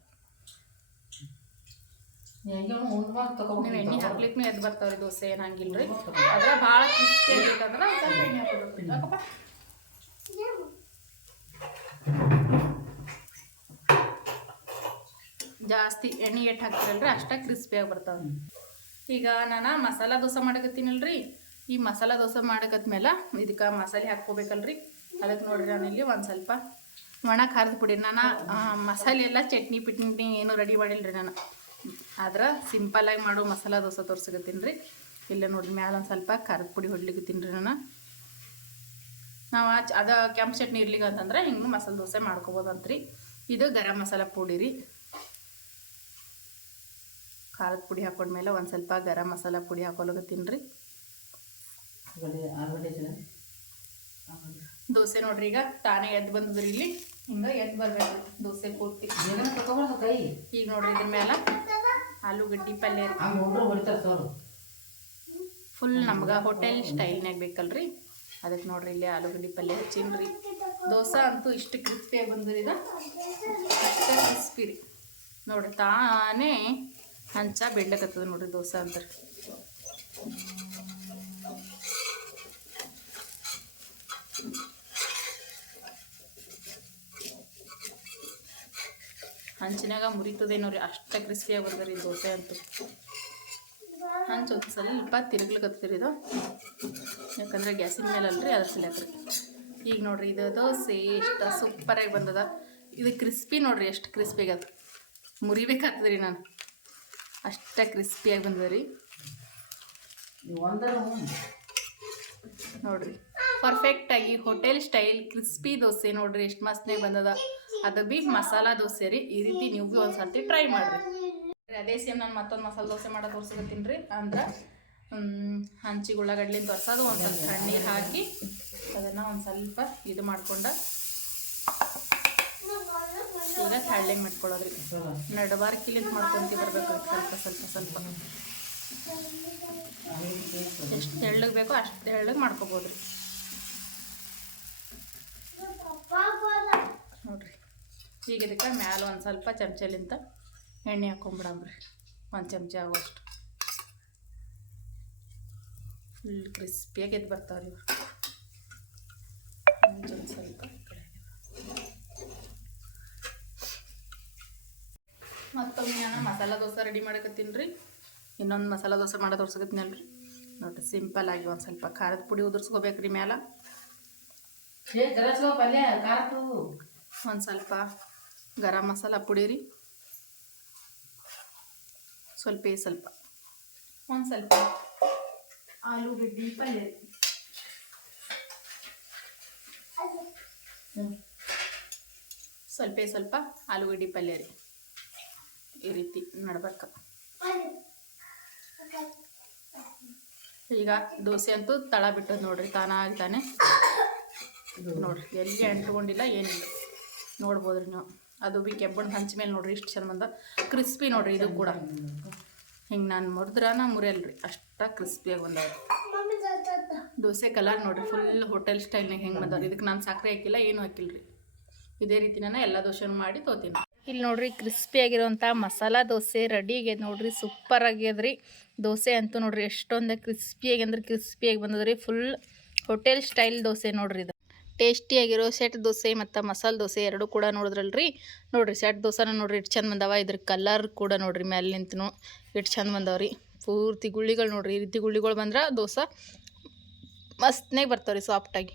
ನೀವು ಎಣ್ಣೆ ಹಾಕ್ಲಿಕ್ಕೆ ಎದ್ದು ಬರ್ತಾವ್ರಿ ದೋಸೆ ಏನಂಗಿಲ್ಲ ರೀ. ಅದ್ರ ಭಾಳ ಕ್ರಿಸ್ಪಿ ಸ್ವಲ್ಪ ಎಣ್ಣೆ ಜಾಸ್ತಿ ಎಣ್ಣೆ ಎಟ್ಟು ಹಾಕ್ತಿರಲ್ರಿ ಅಷ್ಟೇ ಕ್ರಿಸ್ಪಿಯಾಗಿ ಬರ್ತಾವೆ ಈಗ ನಾನು ಮಸಾಲ ದೋಸೆ ಮಾಡಕತ್ತೀನಲ್ರಿ. ಈ ಮಸಾಲ ದೋಸೆ ಮಾಡಕತ್ಮೇಲೆ ಇದಕ್ಕೆ ಮಸಾಲೆ ಹಾಕ್ಕೋಬೇಕಲ್ರಿ? ಅದಕ್ಕೆ ನೋಡ್ರಿ ನಾನು ಇಲ್ಲಿ ಒಂದು ಸ್ವಲ್ಪ ಒಣ ಖಾರದ ಪುಡಿ. ನಾನು ಮಸಾಲೆ ಎಲ್ಲ ಚಟ್ನಿ, ಪಿಟ್ನಿ ಏನು ರೆಡಿ ಮಾಡಿಲ್ರಿ ನಾನು. ಆದ್ರೆ ಸಿಂಪಲಾಗಿ ಮಾಡೋ ಮಸಾಲ ದೋಸೆ ತೋರ್ಸಕತ್ತೀನಿ ರೀ ಇಲ್ಲೇ ನೋಡ್ರಿ ಮ್ಯಾಲ ಒಂದು ಸ್ವಲ್ಪ ಖಾರದ ಪುಡಿ ಹೊಡ್ಲಿಕ್ಕೆ ತಿನ್ರಿ ನಾನು. ನಾವು ಅದ ಕೆಂಪು ಚಟ್ನಿ ಇರ್ಲಿಕ್ಕೆ ಅಂತಂದ್ರೆ ಹಿಂಗೆ ಮಸಾಲೆ ದೋಸೆ ಮಾಡ್ಕೋಬೋದಂತ್ರಿ. ಇದು ಗರಂ ಮಸಾಲ ಪುಡಿ ರೀ. ಖಾರದ ಪುಡಿ ಹಾಕೊಂಡ್ಮೇಲೆ ಒಂದು ಸ್ವಲ್ಪ ಗರಂ ಮಸಾಲ ಪುಡಿ ಹಾಕೊಳಗತ್ತೀನಿ ರೀ ದೋಸೆ ನೋಡ್ರಿ ಈಗ ತಾನೇ ಎದ್ದು ಬಂದದ್ರಿ ಇಲ್ಲಿ. ಹಿಂಗ ಎದ್ದು ಬರ್ಬೇಕು ದೋಸೆ ಪೂರ್ತಿ. ಈಗ ನೋಡ್ರಿ ಇದ್ರ ಮೇಲೆ ಆಲೂಗಡ್ಡಿ ಪಲ್ಯ ಫುಲ್ ನಮ್ಗೆ ಹೋಟೆಲ್ ಸ್ಟೈಲ್ನಾಗ ಬೇಕಲ್ರಿ. ಅದಕ್ಕೆ ನೋಡ್ರಿ ಇಲ್ಲಿ ಆಲೂಗಡ್ಡಿ ಪಲ್ಯ ಹಚ್ಚಿನ್ರಿ. ದೋಸೆ ಅಂತೂ ಇಷ್ಟು ಕ್ರಿಸ್ಪಿಯಾಗಿ ಬಂದ್ರಿ ಅಷ್ಟೇ ಕ್ರಿಸ್ಪಿ ರೀ. ನೋಡ್ರಿ ತಾನೇ ಹಂಚ ಬೆಳ್ಳಕತ್ತದ ನೋಡ್ರಿ ದೋಸೆ ಅಂದ್ರೆ ಹಂಚಿನಾಗ ಮುರಿತದೇನೋ ರೀ ಅಷ್ಟು ಕ್ರಿಸ್ಪಿಯಾಗಿ ರೀ ದೋಸೆ ಅಂತೂ. ಹಂಚು ಒಂದು ಸ್ವಲ್ಪ ತಿರುಗ್ಲಿಕತ್ತೀರಿ ಇದು. ಯಾಕಂದ್ರೆ ಗ್ಯಾಸಿನ ಮೇಲೆ ಅಲ್ರಿ ಅದ್ರ ಸಲಕ್ರಿ ಈಗ ನೋಡ್ರಿ ಇದು ದೋಸೆ ಎಷ್ಟು ಸೂಪರಾಗಿ ಬಂದದ. ಇದು ಕ್ರಿಸ್ಪಿ ನೋಡ್ರಿ, ಎಷ್ಟು ಕ್ರಿಸ್ಪಿ ಆಗ್ಯದ. ಮುರಿಬೇಕಾಗ್ತದ್ರಿ ನಾನು. ಅಷ್ಟ ಕ್ರಿಸ್ಪಿಯಾಗಿ ಬಂದದ ರೀ. ನೋಡ್ರಿ. ಪರ್ಫೆಕ್ಟಾಗಿ ಹೋಟೆಲ್ ಸ್ಟೈಲ್ ಕ್ರಿಸ್ಪಿ ದೋಸೆ ನೋಡ್ರಿ ಎಷ್ಟು ಮಸ್ತ್ನೇ ಬಂದದ. ಅದು ಬಿ ಮಸಾಲ ದೋಸೆ ರೀ, ಈ ರೀತಿ ನೀವು ಬಿ ಒಂದ್ಸರ್ತಿ ಟ್ರೈ ಮಾಡ್ರಿ. ಅದೇ ಸೇಮ್ ನಾನು ಮತ್ತೊಂದು ಮಸಾಲೆ ದೋಸೆ ಮಾಡೋ ತೋರ್ಸಕತ್ತೀನಿ ರೀ, ಅಂದ್ರೆ ಹಂಚಿ ಉಳ್ಳಾಗಡ್ಲಿಂದ ತೋರ್ಸೋದು, ಒಂದು ಸ್ವಲ್ಪ ತಣ್ಣೀರು ಹಾಕಿ ಅದನ್ನು ಒಂದು ಸ್ವಲ್ಪ ಇದು ಮಾಡ್ಕೊಂಡ ಈಗ ತಳ್ಳಗೆ ಮಾಡ್ಕೊಳ್ಳೋದ್ರಿ ನಡಬಾರ್ಕಿಲಿಂದ ಮಾಡ್ಕೊಂತಿ ಬರ್ಬೇಕು ಸ್ವಲ್ಪ ಸ್ವಲ್ಪ ಸ್ವಲ್ಪ. ಎಷ್ಟು ತೆಳ್ಳಗೆ ಬೇಕೋ ಅಷ್ಟು ತೆಳ್ಳಗೆ ಮಾಡ್ಕೋಬೋದ್ರಿ ನೋಡ್ರಿ, ಈಗ ಇದಕ್ಕೆ ಮ್ಯಾಲ ಒಂದು ಸ್ವಲ್ಪ ಚಮಚಲಿಂತ ಎಣ್ಣೆ ಹಾಕೊಂಬಿಡಮ್ರಿ. ಒಂದು ಚಮಚ ಆಗೋಷ್ಟು. ಫುಲ್ ಕ್ರಿಸ್ಪಿಯಾಗಿ ಎದ್ದು ಬರ್ತಾವ್ರಿ ಇವರು. ಮತ್ತೊಮ್ಮೆ ನಾನು ಮಸಾಲ ದೋಸೆ ರೆಡಿ ಮಾಡಕತ್ತೀನಿ ರೀ. ಇನ್ನೊಂದು ಮಸಾಲ ದೋಸೆ ಮಾಡೋ ತೋರ್ಸಕತ್ತೀನಲ್ರಿ ನೋಡ್ರಿ ಸಿಂಪಲ್ ಆಗಿ ಒಂದು ಸ್ವಲ್ಪ ಖಾರದ ಪುಡಿ ಉದುರ್ಸ್ಕೋಬೇಕ್ರಿ ಮ್ಯಾಲ. ಒಂದು ಸ್ವಲ್ಪ ಗರಂ ಮಸಾಲ ಪುಡಿ ರೀ. ಸ್ವಲ್ಪ ಸ್ವಲ್ಪ. ಒಂದು ಸ್ವಲ್ಪ ಆಲೂಗಡ್ಡಿ ಪಲ್ಯ ರೀ. ಸ್ವಲ್ಪ ಸ್ವಲ್ಪ ಆಲೂಗಡ್ಡೆ ಪಲ್ಯ ರೀ. ಈ ರೀತಿ ನಡ್ಬೇಕು ಈಗ ದೋಸೆ ಅಂತೂ ತಳ ಬಿಟ್ಟದ್ ನೋಡ್ರಿ ತಾನಾಗಿ ತಾನೆ ನೋಡ್ರಿ, ಎಲ್ಲಿ ಅಂಟ್ಕೊಂಡಿಲ್ಲ ಏನಿಲ್ಲ. ನೋಡ್ಬೋದ್ರಿ ನೀವು. ಅದು ಬಿ ಕೆಬ್ಬಣ್ ಹಂಚ ಮೇಲೆ ನೋಡ್ರಿ, ಇಷ್ಟು ಚಂದ ಬಂದ. ಕ್ರಿಸ್ಪಿ ನೋಡ್ರಿ ಇದು ಕೂಡ. ಹಿಂಗೆ ನಾನು ಮುರಿದ್ರಾನ ಮುರಿಯಲ್ರಿ, ಅಷ್ಟ ಕ್ರಿಸ್ಪಿಯಾಗಿ ತಾತ ದೋಸೆ ಕಲರ್ ನೋಡ್ರಿ ಫುಲ್ ಹೋಟೆಲ್ ಸ್ಟೈಲ್ನಾಗ ಹೆಂಗೆ ಬಂದವ್ರಿ ಇದಕ್ಕೆ ನಾನು ಸಕ್ಕರೆ ಹಾಕಿಲ್ಲ, ಏನು ಹಾಕಿಲ್ರಿ. ಇದೇ ರೀತಿ ನಾನು ಎಲ್ಲ ದೋಸೆನೂ ಮಾಡಿ ತೊಗೋತೀನಿ ಇಲ್ಲಿ ನೋಡ್ರಿ ಕ್ರಿಸ್ಪಿ ಆಗಿರುವಂಥ ಮಸಾಲ ದೋಸೆ ರೆಡಿ ಆಗ್ಯದ ನೋಡ್ರಿ ಸೂಪರ್ ಆಗ್ಯದ್ರಿ ದೋಸೆ ಅಂತೂ ನೋಡ್ರಿ ಎಷ್ಟೊಂದು ಕ್ರಿಸ್ಪಿಯಾಗಿ ಅಂದ್ರೆ ಕ್ರಿಸ್ಪಿಯಾಗಿ ಬಂದದ್ರಿ. ಫುಲ್ ಹೋಟೆಲ್ ಸ್ಟೈಲ್ ದೋಸೆ ನೋಡ್ರಿ ಇದು. ಟೇಸ್ಟಿಯಾಗಿರೋ ಸೆಟ್ ದೋಸೆ ಮತ್ತು ಮಸಾಲೆ ದೋಸೆ ಎರಡು ಕೂಡ ನೋಡಿದ್ರಲ್ರಿ. ನೋಡ್ರಿ ಸೆಟ್ ದೋಸೆನ ನೋಡ್ರಿ ಇಟ್ಟು ಚಂದ ಬಂದವ. ಇದ್ರ ಕಲರ್ ಕೂಡ ನೋಡ್ರಿ ಮೇಲೆ ನಿಂತು ಇಟ್ಟು ಚಂದ ಬಂದವ್ರಿ. ಪೂರ್ತಿ ಗುಳ್ಳಿಗಳು ನೋಡ್ರಿ, ಈ ರೀತಿ ಗುಳ್ಳಿಗಳು ಬಂದ್ರೆ ದೋಸೆ ಮಸ್ತ್ನಾಗ ಬರ್ತಾವ್ರಿ ಸಾಫ್ಟಾಗಿ